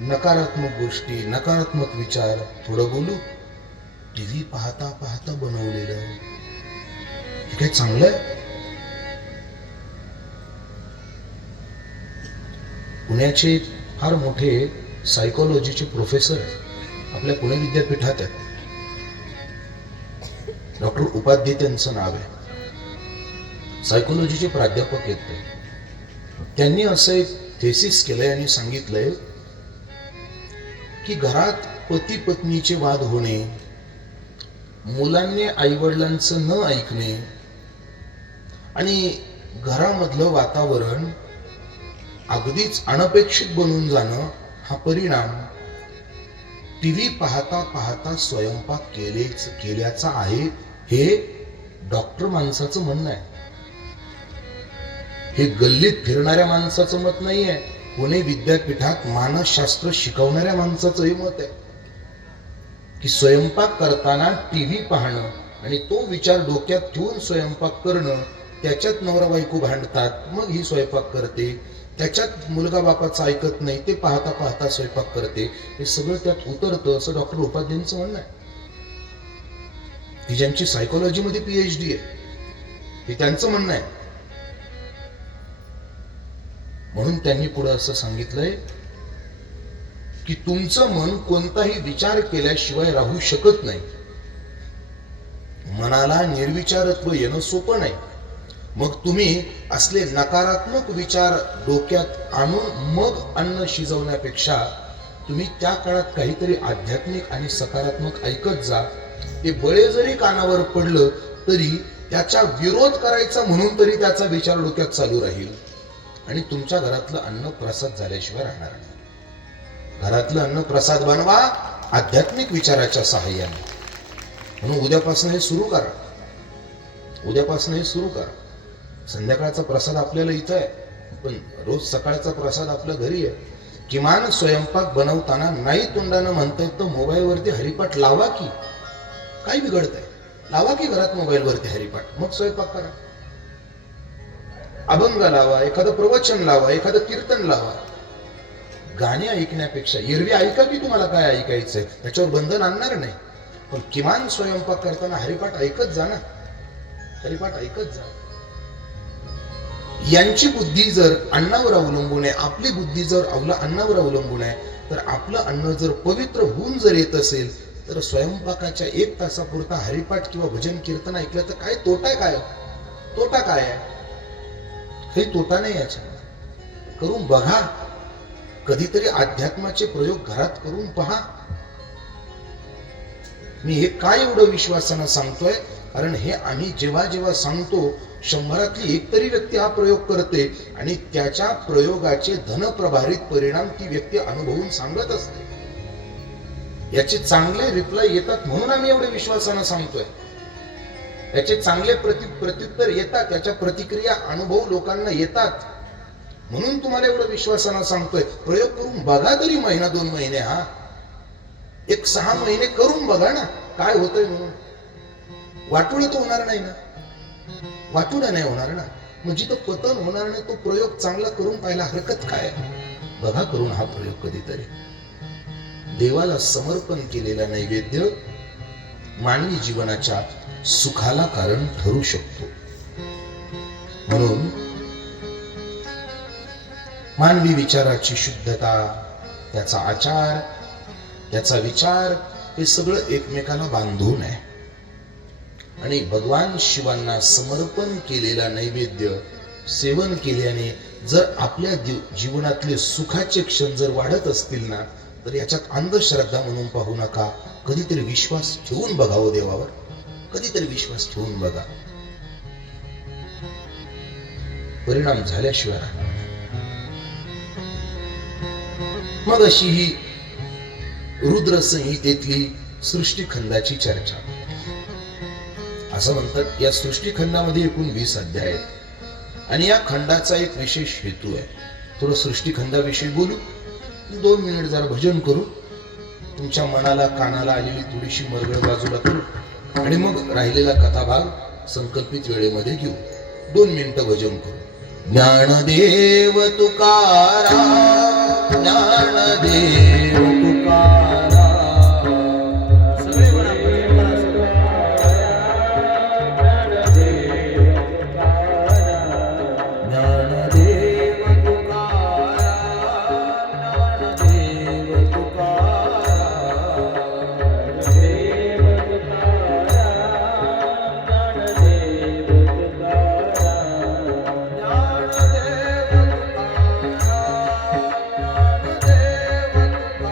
नकारात्मक गोष्टी, नकारात्मक विचार, थोडं बोलू, टीव्ही पाहता पाहता बनवलेलं, हे काही चांगलं आहे? पुण्याचे फार मोठे सायकोलॉजीचे प्रोफेसर आपल्या पुणे विद्यापीठात आहेत. डॉक्टर उपाध्ये त्यांचं नाव आहे. सायकोलॉजीचे प्राध्यापक आहेत ते. त्यांनी असं एक थेसिस केलंय आणि सांगितलंय की घरात पती पत्नीचे वाद होणे, मुलांनी आईवडिलांचं न ऐकणे आणि घरामधलं वातावरण अगदीच अनपेक्षित बनून जाणं, हा परिणाम टीव्ही पाहता पाहता स्वयंपाक केल्याचा आहे, हे डॉक्टर माणसाचं म्हणणं आहे. हे गल्लीत फिरणाऱ्या माणसाचं मत नाही आहे. पुणे विद्यापीठात मानसशास्त्र शिकवणाऱ्या माणसाचं हे मत आहे की स्वयंपाक करताना टीव्ही पाहणं आणि तो विचार डोक्यात ठेवून स्वयंपाक करणं, त्याच्यात नवरा बायको भांडतात, मग ही स्वयंपाक करते, त्याच्यात मुलगा बापाचं ऐकत नाही, ते पाहता पाहता स्वयंपाक करते, हे सगळं त्यात उतरतं, असं डॉक्टर उपाध्यांचं म्हणणं आहे. की ज्यांची सायकोलॉजीमध्ये PhD आहे, हे त्यांचं म्हणणं आहे. म्हणून त्यांनी पुढे असं सांगितलंय की तुमचं मन कोणताही विचार केल्याशिवाय राहू शकत नाही. मनाला निर्विचारत्व येणं सोपं नाही. मग तुम्ही असले नकारात्मक विचार डोक्यात आणून मग अन्न शिजवण्यापेक्षा तुम्ही त्या काळात काहीतरी आध्यात्मिक आणि सकारात्मक ऐकत जा. ते बळे जरी कानावर पडलं तरी त्याचा विरोध करायचा म्हणून तरी त्याचा विचार डोक्यात चालू राहील आणि तुमच्या घरातलं अन्न प्रसाद झाल्याशिवाय राहणार नाही. घरातलं अन्न प्रसाद बनवा आध्यात्मिक विचाराच्या सहाय्याने. म्हणून उद्यापासून हे सुरू करा. संध्याकाळचा प्रसाद आपल्याला इथं आहे, पण रोज सकाळचा प्रसाद आपल्या घरी आहे. किमान स्वयंपाक बनवताना नाही तोंडानं म्हणता येत तर मोबाईलवरती हरिपाठ लावा की. काय बिघडत आहे? लावा की घरात मोबाईलवरती हरिपाठ, मग स्वयंपाक करा. अभंग लावा, एखादं प्रवचन लावा, एखादं कीर्तन लावा. गाणे ऐकण्यापेक्षा एरवी ऐका की तुम्हाला काय ऐकायचंय, त्याच्यावर बंधन आणणार नाही, पण किमान स्वयंपाक करताना हरिपाठ ऐकत जा ना, हरिपाठ ऐकत जा. यांची बुद्धी जर अन्नावर अवलंबून आहे, आपली बुद्धी जर अन्नावर अवलंबून आहे, तर आपलं अन्न जर पवित्र होऊन जर येत असेल तर स्वयंपाकाच्या 1 तासापुरता हरिपाठ किंवा भजन कीर्तन ऐकलं तर काय तोटा आहे? काय तोटा काय आहे? काही तोटा नाही याच्या. करून बघा, कधीतरी अध्यात्माचे प्रयोग घरात करून पहा. मी हे काय एवढं विश्वासानं सांगतोय, कारण हे आम्ही जेव्हा जेव्हा सांगतो 100 एक तरी व्यक्ती हा प्रयोग करते आणि त्याच्या प्रयोगाचे धनप्रभारित परिणाम ती व्यक्ती अनुभवून सांगत असते. याचे चांगले रिप्लाय येतात म्हणून आम्ही एवढे विश्वासानं सांगतोय. याचे चांगले प्रत्युत्तर येतात, त्याच्या प्रतिक्रिया अनुभव लोकांना येतात म्हणून तुम्हाला एवढं विश्वासानं सांगतोय. प्रयोग करून बघा तरी महिना 2 महिने, हा 1-6 महिने करून बघा ना काय होतंय म्हणून. वाटोळं तर होणार नाही ना, वाटोळं नाही होणार ना. मग जिथं पतन होणार नाही तो प्रयोग चांगला करून पाहायला हरकत काय? बघा करून हा प्रयोग कधीतरी. देवाला समर्पण केलेला नैवेद्य मानवी जीवनाच्या सुखाला कारण ठरू शकतो. म्हणून मानवी विचाराची शुद्धता, त्याचा आचार, त्याचा विचार हे सगळं एकमेकाला बांधून आहे. आणि भगवान शिवांना समर्पण केलेला नैवेद्य सेवन केल्याने जर आपल्या जीवनातले सुखाचे क्षण जर वाढत असतील ना, तर याच्यात अंधश्रद्धा म्हणून पाहू नका. कधीतरी विश्वास ठेवून बघावं देवावर, कधीतरी विश्वास ठेवून बघा. परिणाम झाल्याशिवाय राहणार. मग अशी ही रुद्र संहितेतली सृष्टीखंडाची चर्चा. असं म्हणतात या सृष्टीखंडामध्ये एकूण 20 अध्याय आहेत आणि या खंडाचा एक विशेष हेतू आहे. थोडं सृष्टीखंडाविषयी बोलू, 2 मिनिट जरा भजन करू, तुमच्या मनाला कानाला आलेली थोडीशी मरगळ बाजूला करू आणि मग राहिलेला कथाभाग संकल्पित वेळेमध्ये घेऊ. 2 मिनिटं भजन करू. ज्ञानदेव तुकाराम, ज्ञानदेव तुकाराम. सगळे म्हणा, भजन करा सगळे. ज्ञानदेव तुकाराम, ज्ञानदेव तुकाराम, ज्ञानदेव तुकाराम, ज्ञानदेव तुकाराम.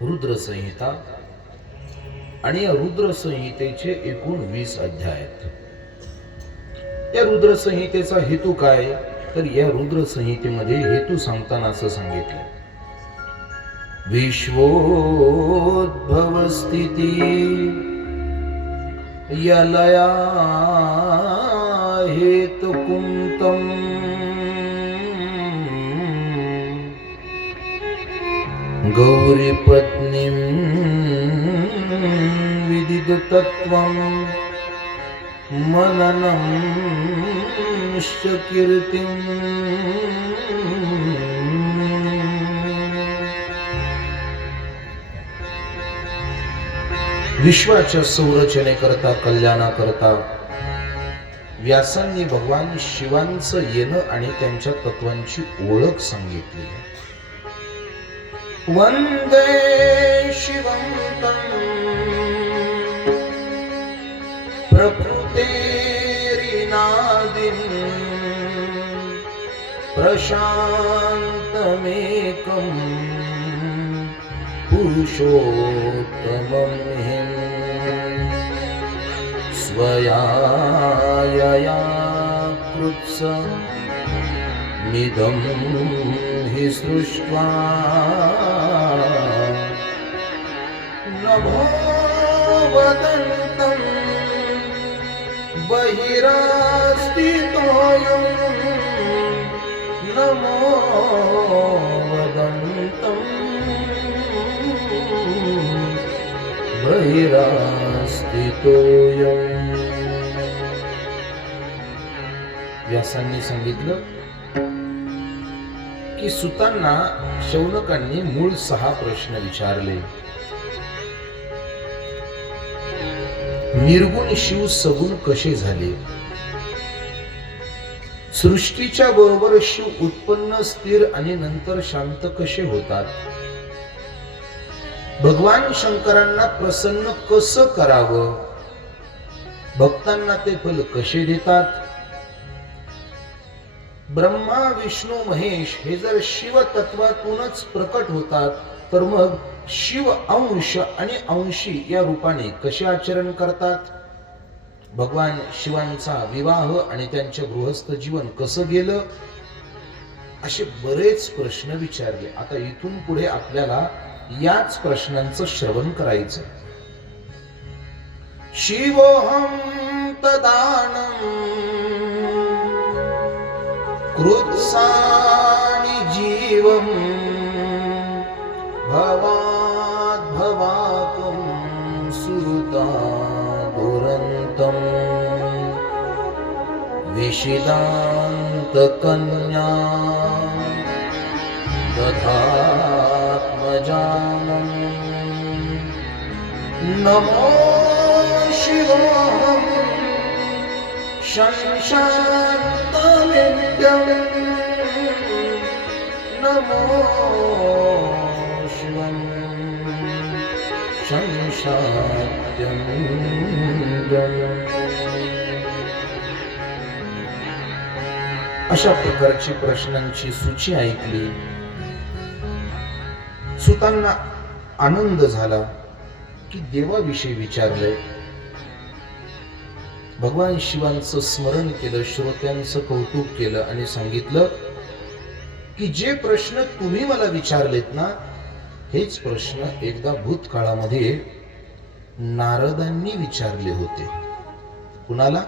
रुद्र संहिता आणि या रुद्र संहितेचे एकूण 20 अध्याय आहेत. या रुद्र संहितेचा हेतू काय? तर या रुद्र संहितेमध्ये हेतू सांगताना असं सांगितलं, विश्वोद्भव स्थिती यलया हेतुकुंतम गौरी पत्नीं विदितत्वं मननं कीर्तिं विश्वाच्या संरचनेकरता कल्याणाकरता व्यासांनी भगवान शिवांचं येणं आणि त्यांच्या तत्वांची ओळख सांगितली. वंदे शिवं तं प्रकृतेरिनादिं प्रशान्तमेकं पुरुषोत्तमं हिं स्वयायया कृत्स मिदं हि सृष्ट्वा नभो वदन्तं बहिरास्तितोऽयं नमो वदन्तं बहिरास्तितोऽयं. व्यासांनी सांगितलं की सुतांना शौनकांनी मूळ 6 प्रश्न विचारले. निर्गुण शिव सगुण कसे झाले? सृष्टीच्या बरोबर शिव उत्पन्न, स्थिर आणि नंतर शांत कसे होतात? भगवान शंकरांना प्रसन्न कसं करावं? भक्तांना ते फल कसे देतात? ब्रह्मा, विष्णू, महेश हे जर शिव तत्वातूनच प्रकट होतात, तर मग शिव अंश आणि अंशी या रूपाने कसे आचरण करतात? भगवान शिवांचा विवाह आणि त्यांचे गृहस्थ जीवन कसं गेलं? असे बरेच प्रश्न विचारले. आता इथून पुढे आपल्याला याच प्रश्नांचं श्रवण करायचं. शिवोहं तदानं कृत्सानि जीवं भवात् भवातुं सुता दुरन्तं विषिदान्तकन्या दधात्मजानं नमो शिवोऽहं शंशान्तमिन्द्रं नमो शिवं शंशात्यमिन्द्रम्. अशा प्रकारची प्रश्नांची सूची ऐकली. सुतांना आनंद झाला की देवाविषयी विचारले. भगवान शिवांचं स्मरण केलं, श्रोत्यांचं कौतुक केलं आणि सांगितलं की जे प्रश्न तुम्ही मला विचारलेत ना, हेच प्रश्न एकदा भूतकाळामध्ये नारदांनी विचारले होते. कुणाला?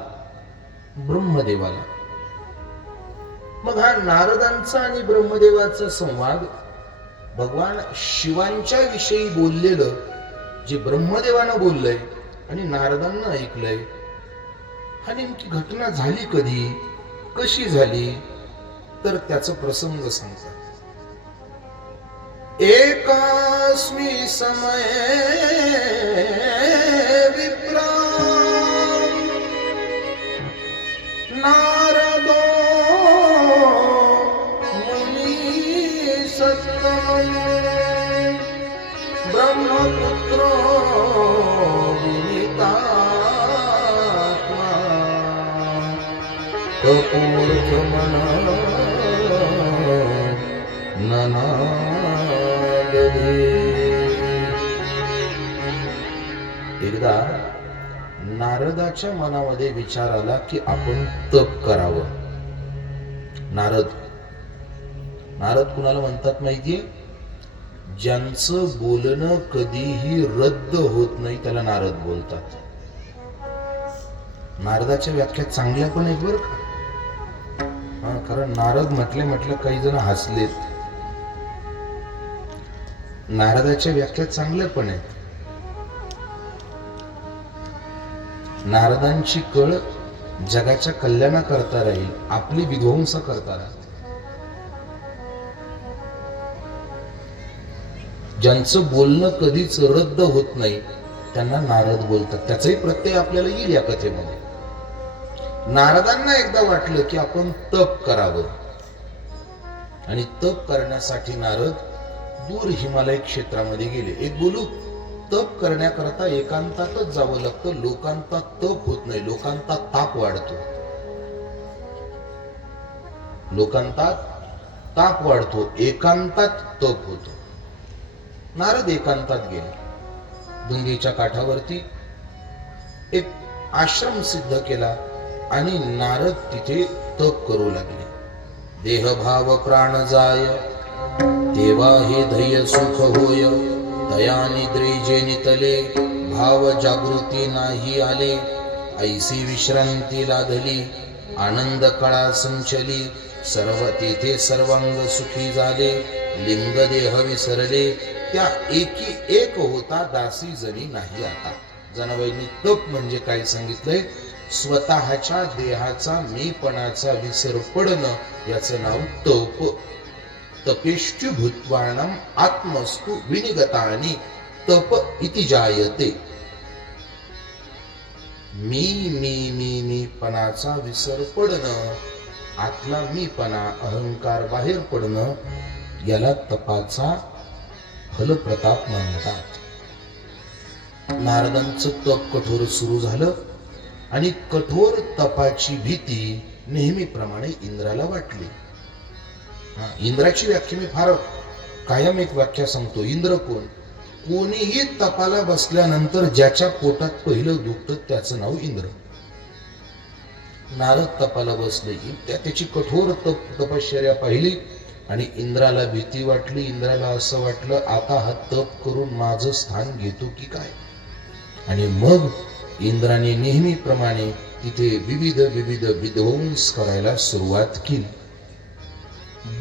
ब्रह्मदेवाला. मग हा नारदांचा आणि ब्रह्मदेवाचा संवाद भगवान शिवांच्या विषयी बोललेलं जे ब्रह्मदेवानं बोललंय आणि नारदांना ऐकलंय, हा नेमकी घटना झाली कधी, कशी झाली? तर त्याचा प्रसंग सांगतात. एकास्मि समये विप्रा नारदो मुनि सत्तमं ब्रह्मपुत्रो विनीता अपूर्थ मना ननादले. एकदा नारदाच्या मनामध्ये विचार आला की आपण तप करावं. नारद कुणाला म्हणतात माहितीये? ज्यांचं बोलणं कधीही रद्द होत नाही त्याला नारद बोलतात. नारदाच्या व्याख्या चांगल्या पण आहेत बरं का. कारण नारद म्हटले काही जण हसलेत. नारदाच्या व्याख्या चांगल्या पण आहेत. नारदांची कळ जगाच्या कल्याणाकरता राहील, आपली विध्वंस करता राहील. ज्यांचं बोलणं कधीच रद्द होत नाही त्यांना नारद बोलतात. त्याचाही प्रत्यय आपल्याला येईल या कथेमध्ये. नारदांना एकदा वाटलं की आपण तप करावं आणि तप करण्यासाठी नारद दूर हिमालय क्षेत्रामध्ये गेले. एक बोलू, तप करण्याकरता एकांतातच जावं लागतं. लोकांचा तप होत नाही, लोकांचा ताप वाढतो. लोकांचा ताप वाढतो, एकांतात तप होतो. नारद एकांतात गेले. गंगेच्या काठावरती एक आश्रम सिद्ध केला आणि नारद तिथे तप करू लागले. देह भाव प्राण जाय तेव्हा हे धैर्य सुख होय. दया निद्रेजे नितले भाव जागृती नाही आले. ऐसी विश्रांती लाधली आनंद कळा संचली. सर्व तेथे सर्वांग सुखी झाले. लिंग देह विसरले त्या एकी एक होता दासी जणी नाही आता. जनाबाईंनी तप म्हणजे काय सांगितलंय? स्वतःच्या देहाचा मीपणाचा विसर पडणं, याचं नाव तप. तपेष्टि भूत्वाणम आत्मस्तु विनिगतानि तप इति जायते. मीपणाचा विसर पडणं, आतला मीपणा अहंकार बाहेर पडणं, याला तपाचा फलप्रताप म्हणतात. नारदांचं तप कठोर सुरू झालं आणि कठोर तपाची भीती नेहमीप्रमाणे इंद्राला वाटली. इंद्राची व्याख्या मी फार कायम एक व्याख्या सांगतो. इंद्र कोण? कोणीही तपाला बसल्यानंतर ज्याच्या पोटात पहिलं दुखतं त्याचं नाव इंद्र. नारद तपाला बसले की त्याची कठोर तपश्चर्या पाहिली आणि इंद्राला भीती वाटली. इंद्राला असं वाटलं आता हा तप करून माझं स्थान घेतो की काय. आणि मग इंद्राने नेहमीप्रमाणे तिथे विविध विध्वंस करायला सुरुवात केली.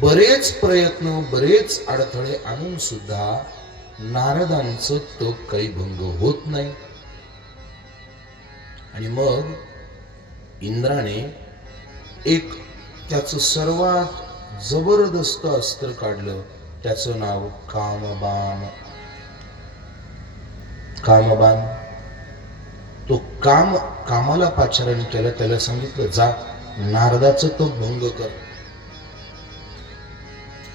बरेच प्रयत्न, बरेच अडथळे आणून सुद्धा नारदांचं तप काही भंग होत नाही. आणि मग इंद्राने एक त्याचं सर्वात जबरदस्त अस्त्र काढलं. त्याचं नाव कामबाण. तो कामाला पाचारण केलं. त्याला सांगितलं जा नारदाचं तप भंग कर.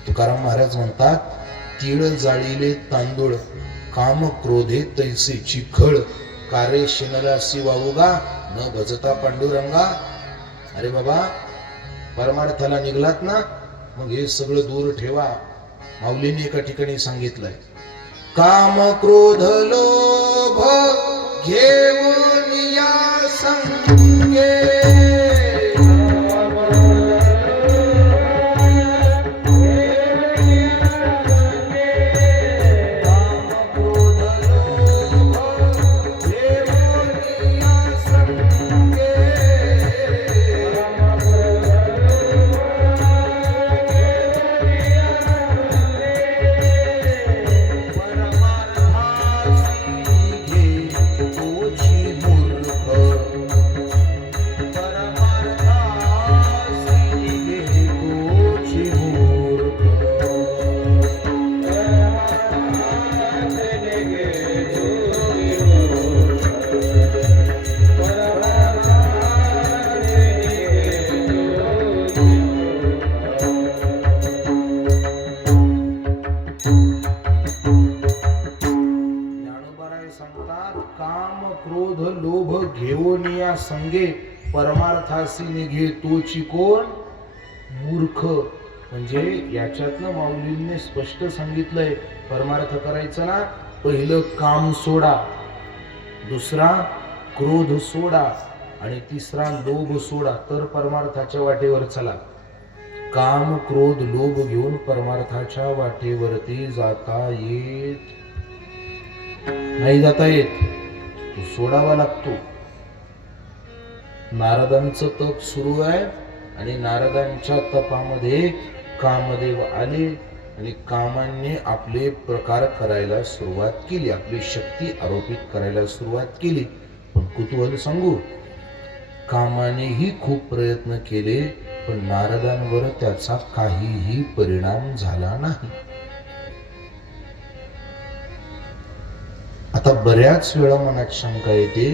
तुकाराम महाराज म्हणतात, तीळ जाळीले तांदूळ काम क्रोधे तैसे चिखळ. कारे शिनरासी वावुगा न भजता पांडुरंगा. अरे बाबा, परमार्थाला निघलात ना, मग हे सगळं दूर ठेवा. माऊलींनी एका ठिकाणी सांगितलंय, काम क्रोध लोभ घेऊन या संगे. संगे परमार्थासी निघे तोची कोण मूर्ख. म्हणजे याच्यातलं माऊलींनी स्पष्ट सांगितलंय, परमार्थ करायचं ना, पहिलं काम सोडा, दुसरा क्रोध सोडा आणि तिसरा लोभ सोडा, तर परमार्थाच्या वाटेवर चला. काम क्रोध लोभ घेऊन परमार्थाच्या वाटेवरती जाता येत नाही, जाता येत, तो सोडावा लागतो. नारदांचं तप सुरू आहे आणि नारदांच्या तपामध्ये कामदेव आले आणि कामांनी आपले प्रकार करायला सुरुवात केली, आपली शक्ती आरोपित करायला सुरुवात केली. पण कुतूहल सांगू, कामानेही खूप प्रयत्न केले पण नारदांवर त्याचा काहीही परिणाम झाला नाही. आता बऱ्याच वेळा मनात शंका येते,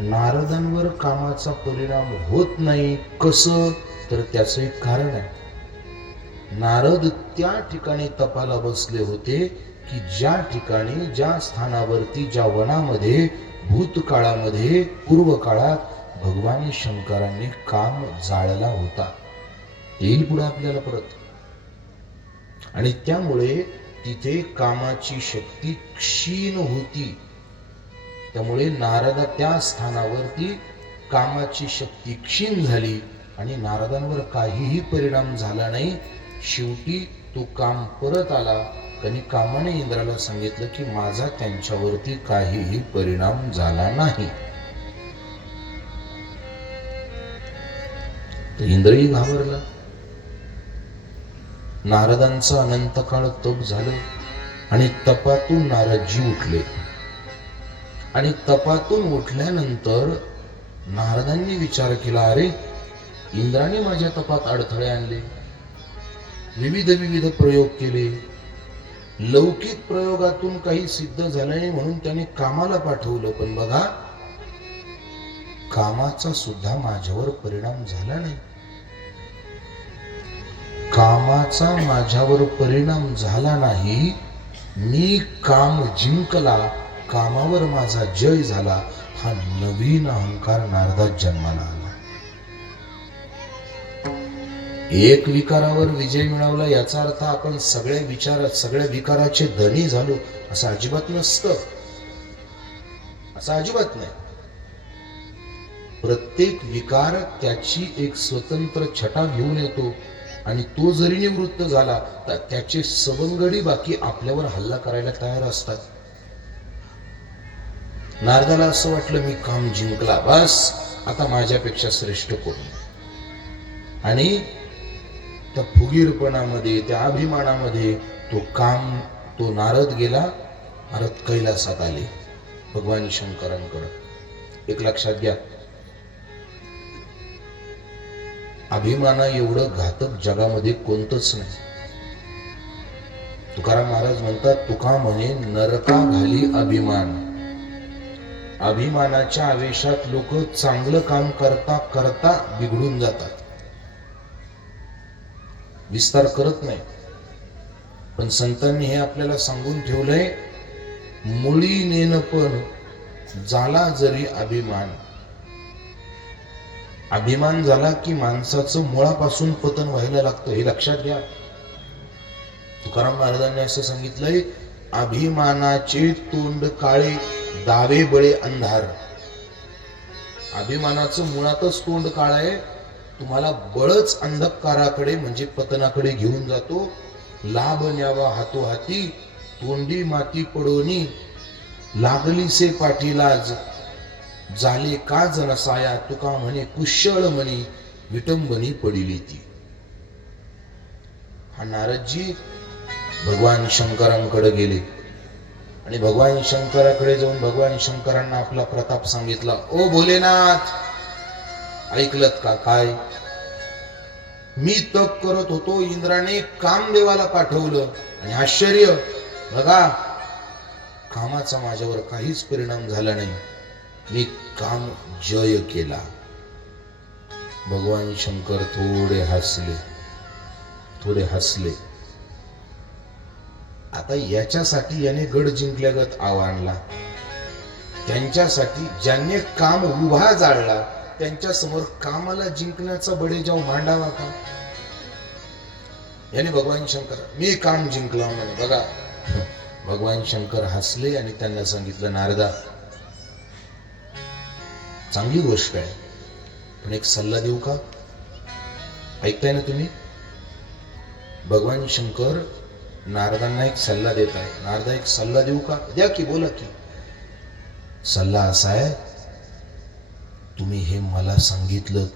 नारदांवर कामाचा परिणाम होत नाही कसं? तर त्याचं एक कारण आहे. नारद त्या ठिकाणी तपाला बसले होते की ज्या ठिकाणी, ज्या स्थानावरती, ज्या वनामध्ये भूतकाळामध्ये, पूर्व काळात भगवान शंकरांनी काम जाळला होता. येईल पुढे आपल्याला परत. आणि त्यामुळे तिथे कामाची शक्ती क्षीण होती. त्यामुळे नारदा त्या स्थानावरती कामाची शक्ती क्षीण झाली आणि नारदांवर काहीही परिणाम झाला नाही. शेवटी तो काम परत आला. त्यांनी कामाने इंद्राला सांगितलं की माझा त्यांच्यावरती काहीही परिणाम झाला नाही. तर इंद्रही घाबरला. नारदांचं अनंत काळ तप झालं आणि तपातून नारदजी उठले. आणि तपातून उठल्यानंतर नारदांनी विचार केला, अरे इंद्राने माझ्या तपात अडथळे आणले, विविध प्रयोग केले, लौकिक प्रयोगातून काही सिद्ध झालं नाही म्हणून त्याने कामाला पाठवलं, पण बघा कामाचा सुद्धा माझ्यावर परिणाम झाला नाही. कामाचा माझ्यावर परिणाम झाला नाही, मी काम जिंकला, कामावर माझा जय झाला. हा नवीन अहंकार नारदात जन्माला आला. एक विकारावर विजय मिळवला याचा अर्थ आपण सगळ्या विकाराचे धनी झालो असं अजिबात नसतं. असं अजिबात नाही. प्रत्येक विकार त्याची एक स्वतंत्र छटा घेऊन येतो आणि तो जरी निवृत्त झाला तर त्याचे सवंगडी बाकी आपल्यावर हल्ला करायला तयार असतात. नारदाला असं वाटलं मी काम जिंकला, बस आता माझ्यापेक्षा श्रेष्ठ कोण. आणि त्या फुगीरपणामध्ये, त्या अभिमानामध्ये तो नारद गेला. नारद कैलासात आले भगवान शंकरांकडे. एक लक्षात घ्या, अभिमाना एवढं घातक जगामध्ये कोणतंच नाही. तुकाराम महाराज म्हणतात, तुका म्हणे नरका घाली अभिमान. अभिमानाच्या आवेशात लोक चांगलं काम करता करता बिघडून जातात, विस्तार करत नाही. पण संतांनी हे आपल्याला सांगून ठेवलंय, मुळी नेनपण झाला जरी अभिमान. अभिमान झाला की माणसाचं मुळापासून पतन व्हायला लागतं, हे लक्षात घ्या. तुकाराम महाराजांनी असं सांगितलंय, अभिमानाचे तोंड काळे, दावे बळे अंधार. अभिमानाचं मुळातच तोंड काळ आहे, तुम्हाला बळच अंधकाराकडे म्हणजे पतनाकडे घेऊन जातो. लाभ न्यावा हातोहाती, तोंडी माती पडोनी, लागली से पाठीलाज, झाले का जनसाया, तुका म्हणे कुशळ म्हणी, विटंबनी पडिली ती. हा नारदजी भगवान शंकरांकडे गेले आणि भगवान शंकराकडे जाऊन भगवान शंकरांना आपला प्रताप सांगितला. ओ भोलेनाथ, ऐकलत का? काय? मी तप करत होतो, इंद्राने कामदेवाला पाठवलं आणि आश्चर्य बघा, कामाचा माझ्यावर काहीच परिणाम झाला नाही, मी काम जय केला. भगवान शंकर थोडे हसले. आता याच्यासाठी याने गड जिंकल्यागत आव्हानला. त्यांच्यासाठी ज्यांनी काम उभा जाळला त्यांच्या समोर कामाला जिंकण्याचा बडेजाव मांडावा का? याने भगवान शंकर मी काम जिंकला म्हणे. बघा, भगवान शंकर हसले आणि त्यांना सांगितलं, नारदा चांगली गोष्ट आहे, पण एक सल्ला देऊ का? ऐकताय ना तुम्ही? भगवान शंकर नारदांना एक सल्ला देत आहे. नारदा एक सल्ला देऊ का? द्या की, बोला की. सल्ला असा आहे, तुम्ही हे मला सांगितलं,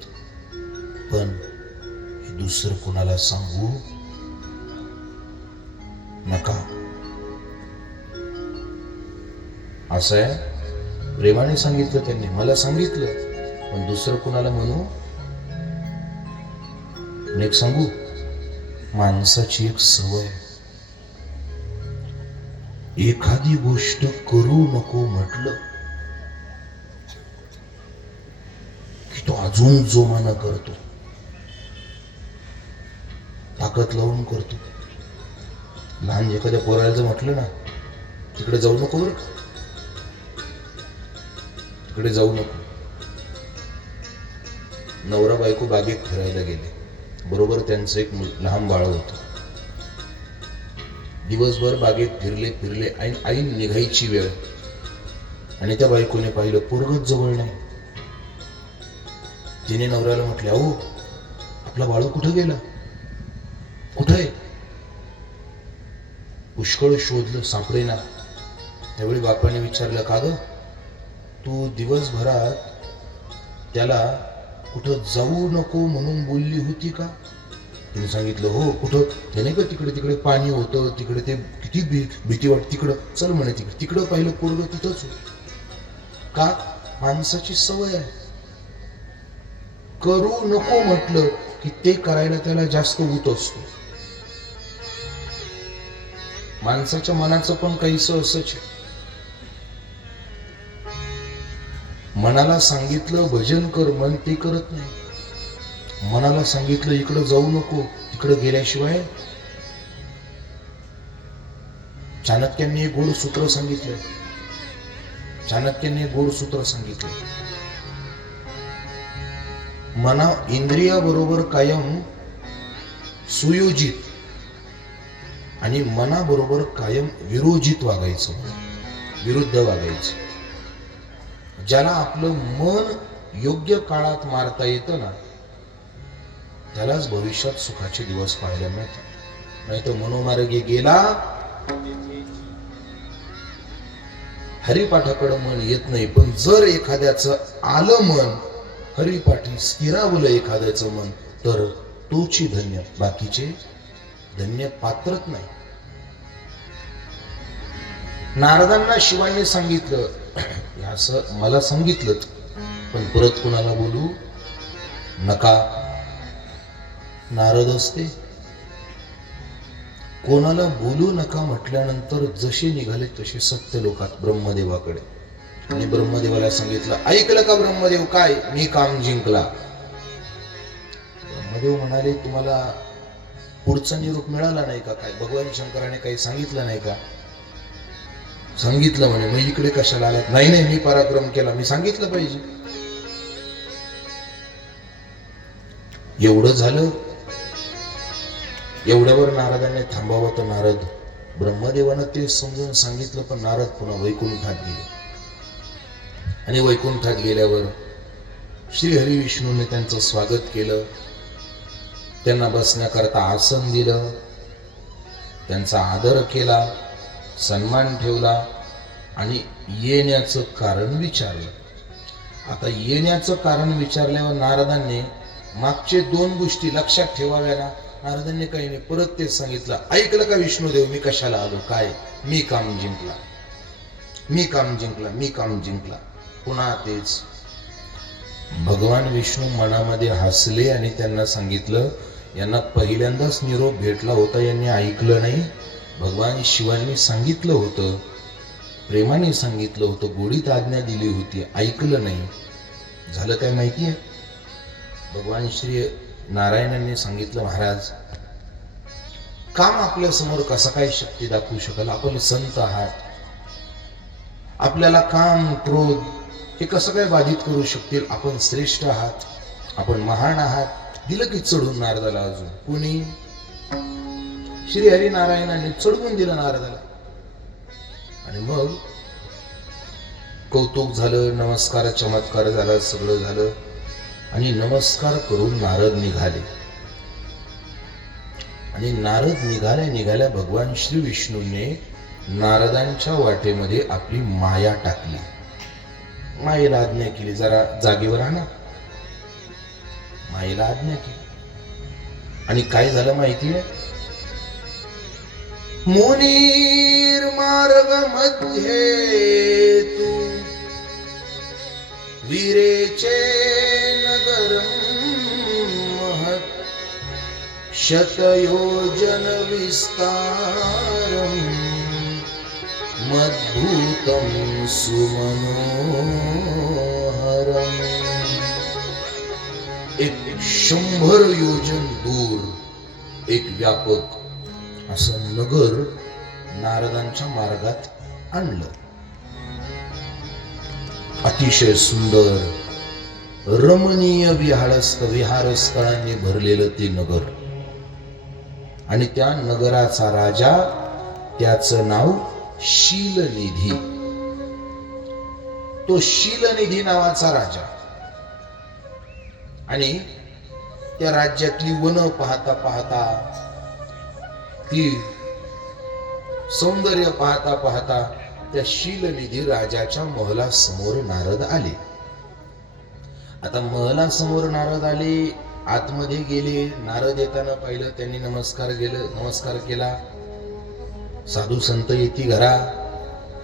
पण हे दुसरं कुणाला सांगू नका. असं आहे, प्रेमाने सांगितलं त्यांनी, मला सांगितलं, पण दुसरं कुणाला म्हणू. एक सांगू, माणसाची एक सवय, एखादी गोष्ट करू नको म्हटलं की तो अजून जोमानं करतो, ताकद लावून करतो. लहान एखाद्या पोराला जर म्हटलं ना, तिकडे जाऊ नको बरं, तिकडे जाऊ नको. नवरा बायको बागेत फिरायला गेले, बरोबर त्यांचं एक लहान बाळ होतं. दिवसभर बागेत फिरले फिरले, ऐन निघायची वेळ, आणि त्या बायकोने पाहिलं पोरगच जवळ नाही. तिने नवऱ्याला म्हटले, अहो आपला बाळू कुठं गेला, कुठं आहे? पुष्कळ शोधलं, सापडेना. त्यावेळी बापाने विचारलं, का ग तू दिवसभरात त्याला कुठं जाऊ नको म्हणून बोलली होती का? तिने सांगितलं, हो. कुठं? त्याने का तिकडे तिकडे पाणी होतं, तिकडे ते किती भीती वाटत, तिकडं चल म्हणे. तिकडं पाहिलं पोरग तिथंच होत. का? माणसाची सवय आहे, करू नको म्हटलं की ते करायला त्याला जास्त ऊत असतो. माणसाच्या मनाचं पण काहीसं असंच आहे. मनाला सांगितलं भजन कर, मन ते करत नाही. मनाला सांगितलं इकडं जाऊ नको, तिकडं गेल्याशिवाय. चाणक्यांनी एक गोड सूत्र सांगितलं. चाणक्यांनी एक गोड सूत्र सांगितलं, मना इंद्रियाबरोबर कायम सुयोजित आणि मनाबरोबर कायम विरोजित वागायचं, विरुद्ध वागायचं. ज्याला आपलं मन योग्य काळात मारता येतं ना, त्यालाच भविष्यात सुखाचे दिवस पाहायला मिळतात. नाही तर मनोमार्गे गेला, हरिपाठाकडं मन येत नाही. पण जर एखाद्याचं आलं मन, हरिपाठी स्थिरावलं एखाद्याचं मन, तर तोची धन्य, बाकीचे धन्य पात्रच नाही. नारदांना शिवाने सांगितलं, असं मला सांगितलं, पण परत कुणाला बोलू नका. नारद असते, कोणाला बोलू नका म्हटल्यानंतर जसे निघाले तसे सत्य लोकात ब्रह्मदेवाकडे. आणि ब्रह्मदेवाला सांगितलं, ऐकलं का ब्रह्मदेव? काय? मी काम जिंकला. ब्रह्मदेव म्हणाले, तुम्हाला पुढचा निरोप मिळाला नाही का? काय भगवान शंकराने काही सांगितलं नाही का? सांगितलं म्हणे. मग इकडे कशाला आलात? नाही नाही, मी पराक्रम केला, मी सांगितलं पाहिजे. एवढं झालं. एवढ्यावर नारदांनी थांबावं, तर नारद ब्रह्मदेवानं ते समजून सांगितलं, पण नारद पुन्हा वैकुंठात गेले. आणि वैकुंठात गेल्यावर श्रीहरी विष्णूने त्यांचं स्वागत केलं, त्यांना बसण्याकरता आसन दिलं, त्यांचा आदर केला, सन्मान ठेवला आणि येण्याचं कारण विचारलं. आता येण्याचं कारण विचारल्यावर नारदांनी मागचे 2 गोष्टी लक्षात ठेवाव्या ना. नारदांनी काही नाही, परत तेच सांगितलं, ऐकलं का विष्णुदेव, मी कशाला आलो? काय? मी काम जिंकला, मी काम जिंकला, मी काम जिंकला. पुन्हा तेच. भगवान विष्णू मनामध्ये हसले आणि त्यांना सांगितलं, यांना पहिल्यांदाच निरोप भेटला होता, यांनी ऐकलं नाही. भगवान शिवांनी सांगितलं होतं, प्रेमाने सांगितलं होतं, गोडीत आज्ञा दिली होती, ऐकलं नाही. झालं काय माहितीये? भगवान श्री नारायणांनी सांगितलं, महाराज काम आपल्या समोर कसं काय शक्ती दाखवू शकाल? आपण संत आहात, आपल्याला काम क्रोध हे कसं काय बाधित करू शकतील? आपण श्रेष्ठ आहात, आपण महान आहात. दिलं की चढून नारदाला. अजून कोणी? श्री नारायणाने चढवून दिलं नारदाला. आणि मग कौतुक झालं, नमस्कार चमत्कार झाला, सगळं झालं. आणि नमस्कार करून नारद निघाले. आणि नारद निघाल्या भगवान श्री विष्णूने नारदांच्या वाटेमध्ये आपली माया टाकली. मायेला आज्ञा केली, जरा जागेवर आणा. मायेला आज्ञा केली. आणि काय झालं माहितीये? मुनीर मार्ग मध्ये तू वीरेचे नगर महत् शतयोजन विस्तारम मद्भूतम सुमनोहरम. 100 योजन दूर एक व्यापक असं नगर नारदांच्या मार्गात आणलं. अतिशय सुंदर रमणीय विहारस्थळांनी भरलेलं ते नगर. आणि त्या नगराचा राजा, त्याचं नाव शीलनिधी. तो शीलनिधी नावाचा राजा. आणि त्या राज्यातली वन पाहता पाहता, ती सौंदर्य पाहता पाहता त्या शीलनिधी राजाच्या महलासमोर नारद आले. आता महलासमोर नारद आले, आतमध्ये गेले. नारद येताना पाहिलं, त्यांनी नमस्कार केला. साधू संत येती घरा,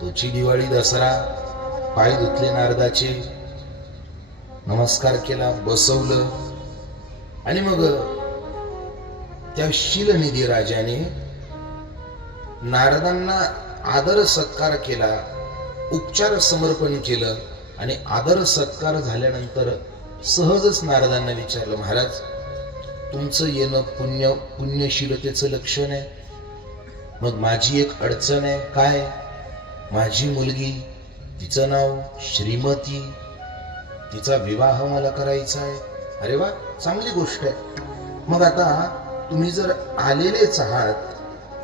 तोची दिवाळी दसरा. पाय धुतले नारदाचे, नमस्कार केला, बसवलं. आणि मग त्या शीलनिधी राजाने नारदांना आदर सत्कार केला, उपचार समर्पण केलं. आणि आदर सत्कार झाल्यानंतर सहजच नारदांना विचारलं, महाराज तुमचं येणं पुण्यशीलतेचं लक्षण आहे. मग माझी एक अडचण आहे. काय? माझी मुलगी, तिचं नाव श्रीमती, तिचा विवाह मला करायचा आहे. अरे वा, चांगली गोष्ट आहे. मग आता तुम्ही जर आलेलेच आहात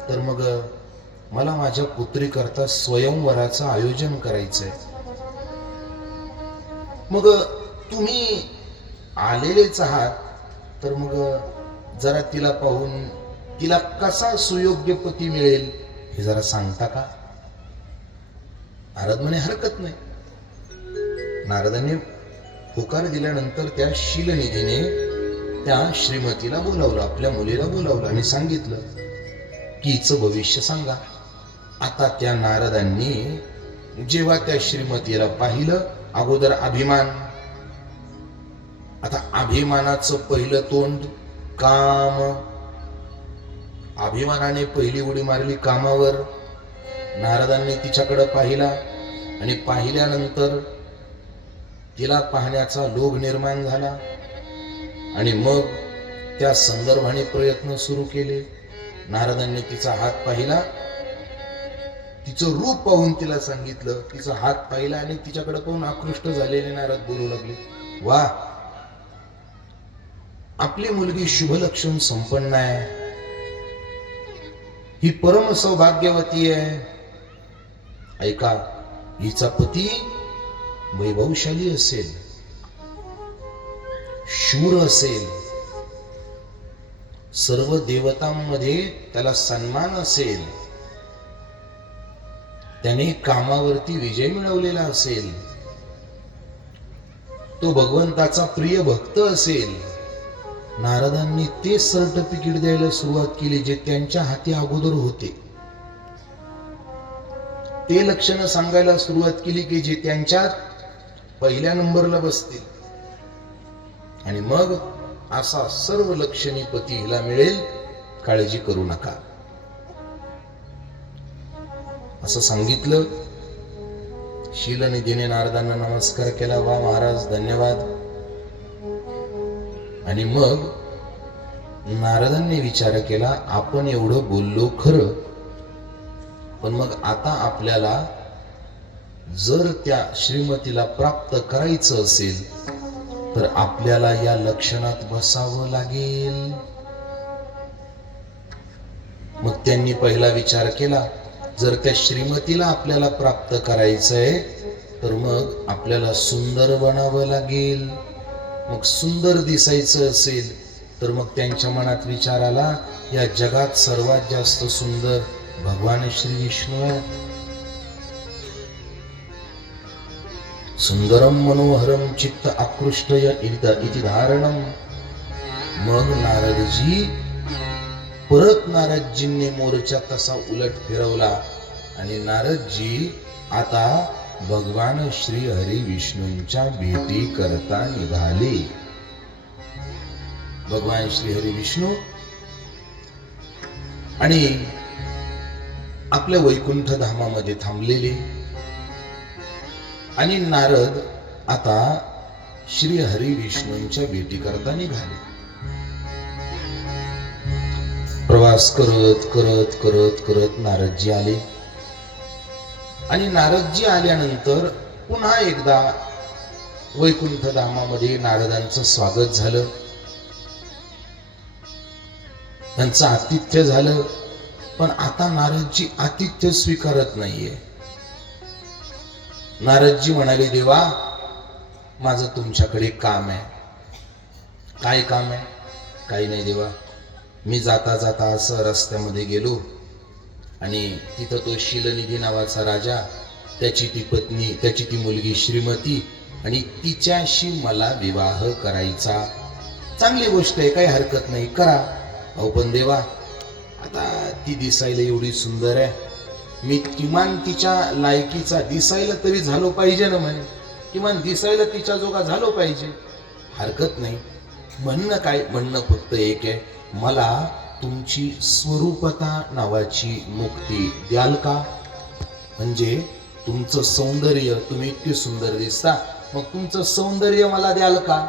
तर मग मला माझ्या पुत्रीकरता स्वयंवराचं आयोजन करायचंय. मग तुम्ही आलेलेच आहात तर मग जरा तिला पाहून तिला कसा सुयोग्य पती मिळेल हे जरा सांगता का? नारद म्हणे हरकत नाही. नारदाने होकार दिल्यानंतर त्या शीलनिधीने त्या श्रीमतीला बोलावलं, आपल्या मुलीला बोलावलं आणि सांगितलं की हिचं भविष्य सांगा. आता त्या नारदांनी जेव्हा त्या श्रीमतीला पाहिलं, अगोदर अभिमान. आता अभिमानाचं पहिलं तोंड काम. अभिमानाने पहिली उडी मारली कामावर. नारदांनी तिच्याकडे पाहिला आणि पाहिल्यानंतर तिला पाहण्याचा लोभ निर्माण झाला. आणि मग त्या संदर्भाने प्रयत्न सुरू केले. नारदांनी तिचा हात पाहिला, तिचं रूप पाहून तिला सांगितलं, तिचा हात पाहिला आणि तिच्याकडे पाहून आकृष्ट झालेले नारद बोलू लागले, वा, आपली मुलगी शुभलक्षण संपन्न आहे, ही परम सौभाग्यवती आहे. ऐका, हिचा पती वैभवशाली असेल, शूर असेल, सर्व देवतांमध्ये त्याला सन्मान असेल, त्याने कामावरती विजय मिळवलेला असेल, तो भगवंताचा प्रिय भक्त असेल. नारदांनी ते सर्टिफिकेट द्यायला सुरुवात केली जे त्यांच्या हाती अगोदर होते. ते लक्षणं सांगायला सुरुवात केली की जे त्यांच्यात पहिल्या नंबरला बसतील. आणि मग असा सर्व लक्षणी पती हिला मिळेल, काळजी करू नका असं सांगितलं. शीलनिधीने नारदांना नमस्कार केला, वा महाराज धन्यवाद. आणि मग नारदांनी विचार केला, आपण एवढं बोललो खरं, पण मग आता आपल्याला जर त्या श्रीमतीला प्राप्त करायचं असेल तर आपल्याला या लक्षणात बसावं लागेल. मग त्यांनी पहिला विचार केला, जर त्या श्रीमतीला आपल्याला प्राप्त करायचंय तर मग आपल्याला सुंदर बनावं लागेल. मग सुंदर दिसायचं असेल तर मग त्यांच्या मनात विचार आला, या जगात सर्वात जास्त सुंदर भगवान श्री विष्णू आहेत. सुंदरम मनोहरम चित्त आकृष्टय इति धारणम. मग नारदजी परत नारदजींनी मोर्चा तसा उलट फिरवला आणि नारदजी आता भगवान श्री हरी विष्णूंच्या भेटी करता निघाले. भगवान श्री हरी विष्णू आणि आपल्या वैकुंठ धामामध्ये थांबलेले आणि नारद आता श्री हरी विष्णूंच्या भेटी करता निघाले. प्रवास करत करत करत करत नारदजी आले आणि नारदजी आल्यानंतर पुन्हा एकदा वैकुंठ धामामध्ये नारदांचं स्वागत झालं, त्यांचं आतिथ्य झालं. पण आता नारदजी आतिथ्य स्वीकारत नाहीये. नारदजी म्हणाले, देवा माझं तुमच्याकडे काम आहे. काय काम आहे? काही नाही देवा, मी जाता जाता असं रस्त्यामध्ये गेलो आणि तिथं तो शीलनिधी नावाचा राजा, त्याची ती पत्नी, त्याची ती मुलगी श्रीमती आणि तिच्याशी मला विवाह करायचा. चांगली गोष्ट आहे, काही हरकत नाही, करा. अहो पण देवा, आता ती दिसायला एवढी सुंदर आहे, मी किमान तिच्या लायकीचा दिसायला तरी झालो पाहिजे ना. म्हणे किमान दिसायला तिच्या जोगा झालो पाहिजे. हरकत नाही. म्हणणं काय? म्हणणं फक्त एक आहे, मला तुमची स्वरूपता नावाची मुक्ती द्याल का? म्हणजे तुमचं सौंदर्य, तुम्ही इतके सुंदर दिसता, मग तुमचं सौंदर्य मला द्याल का?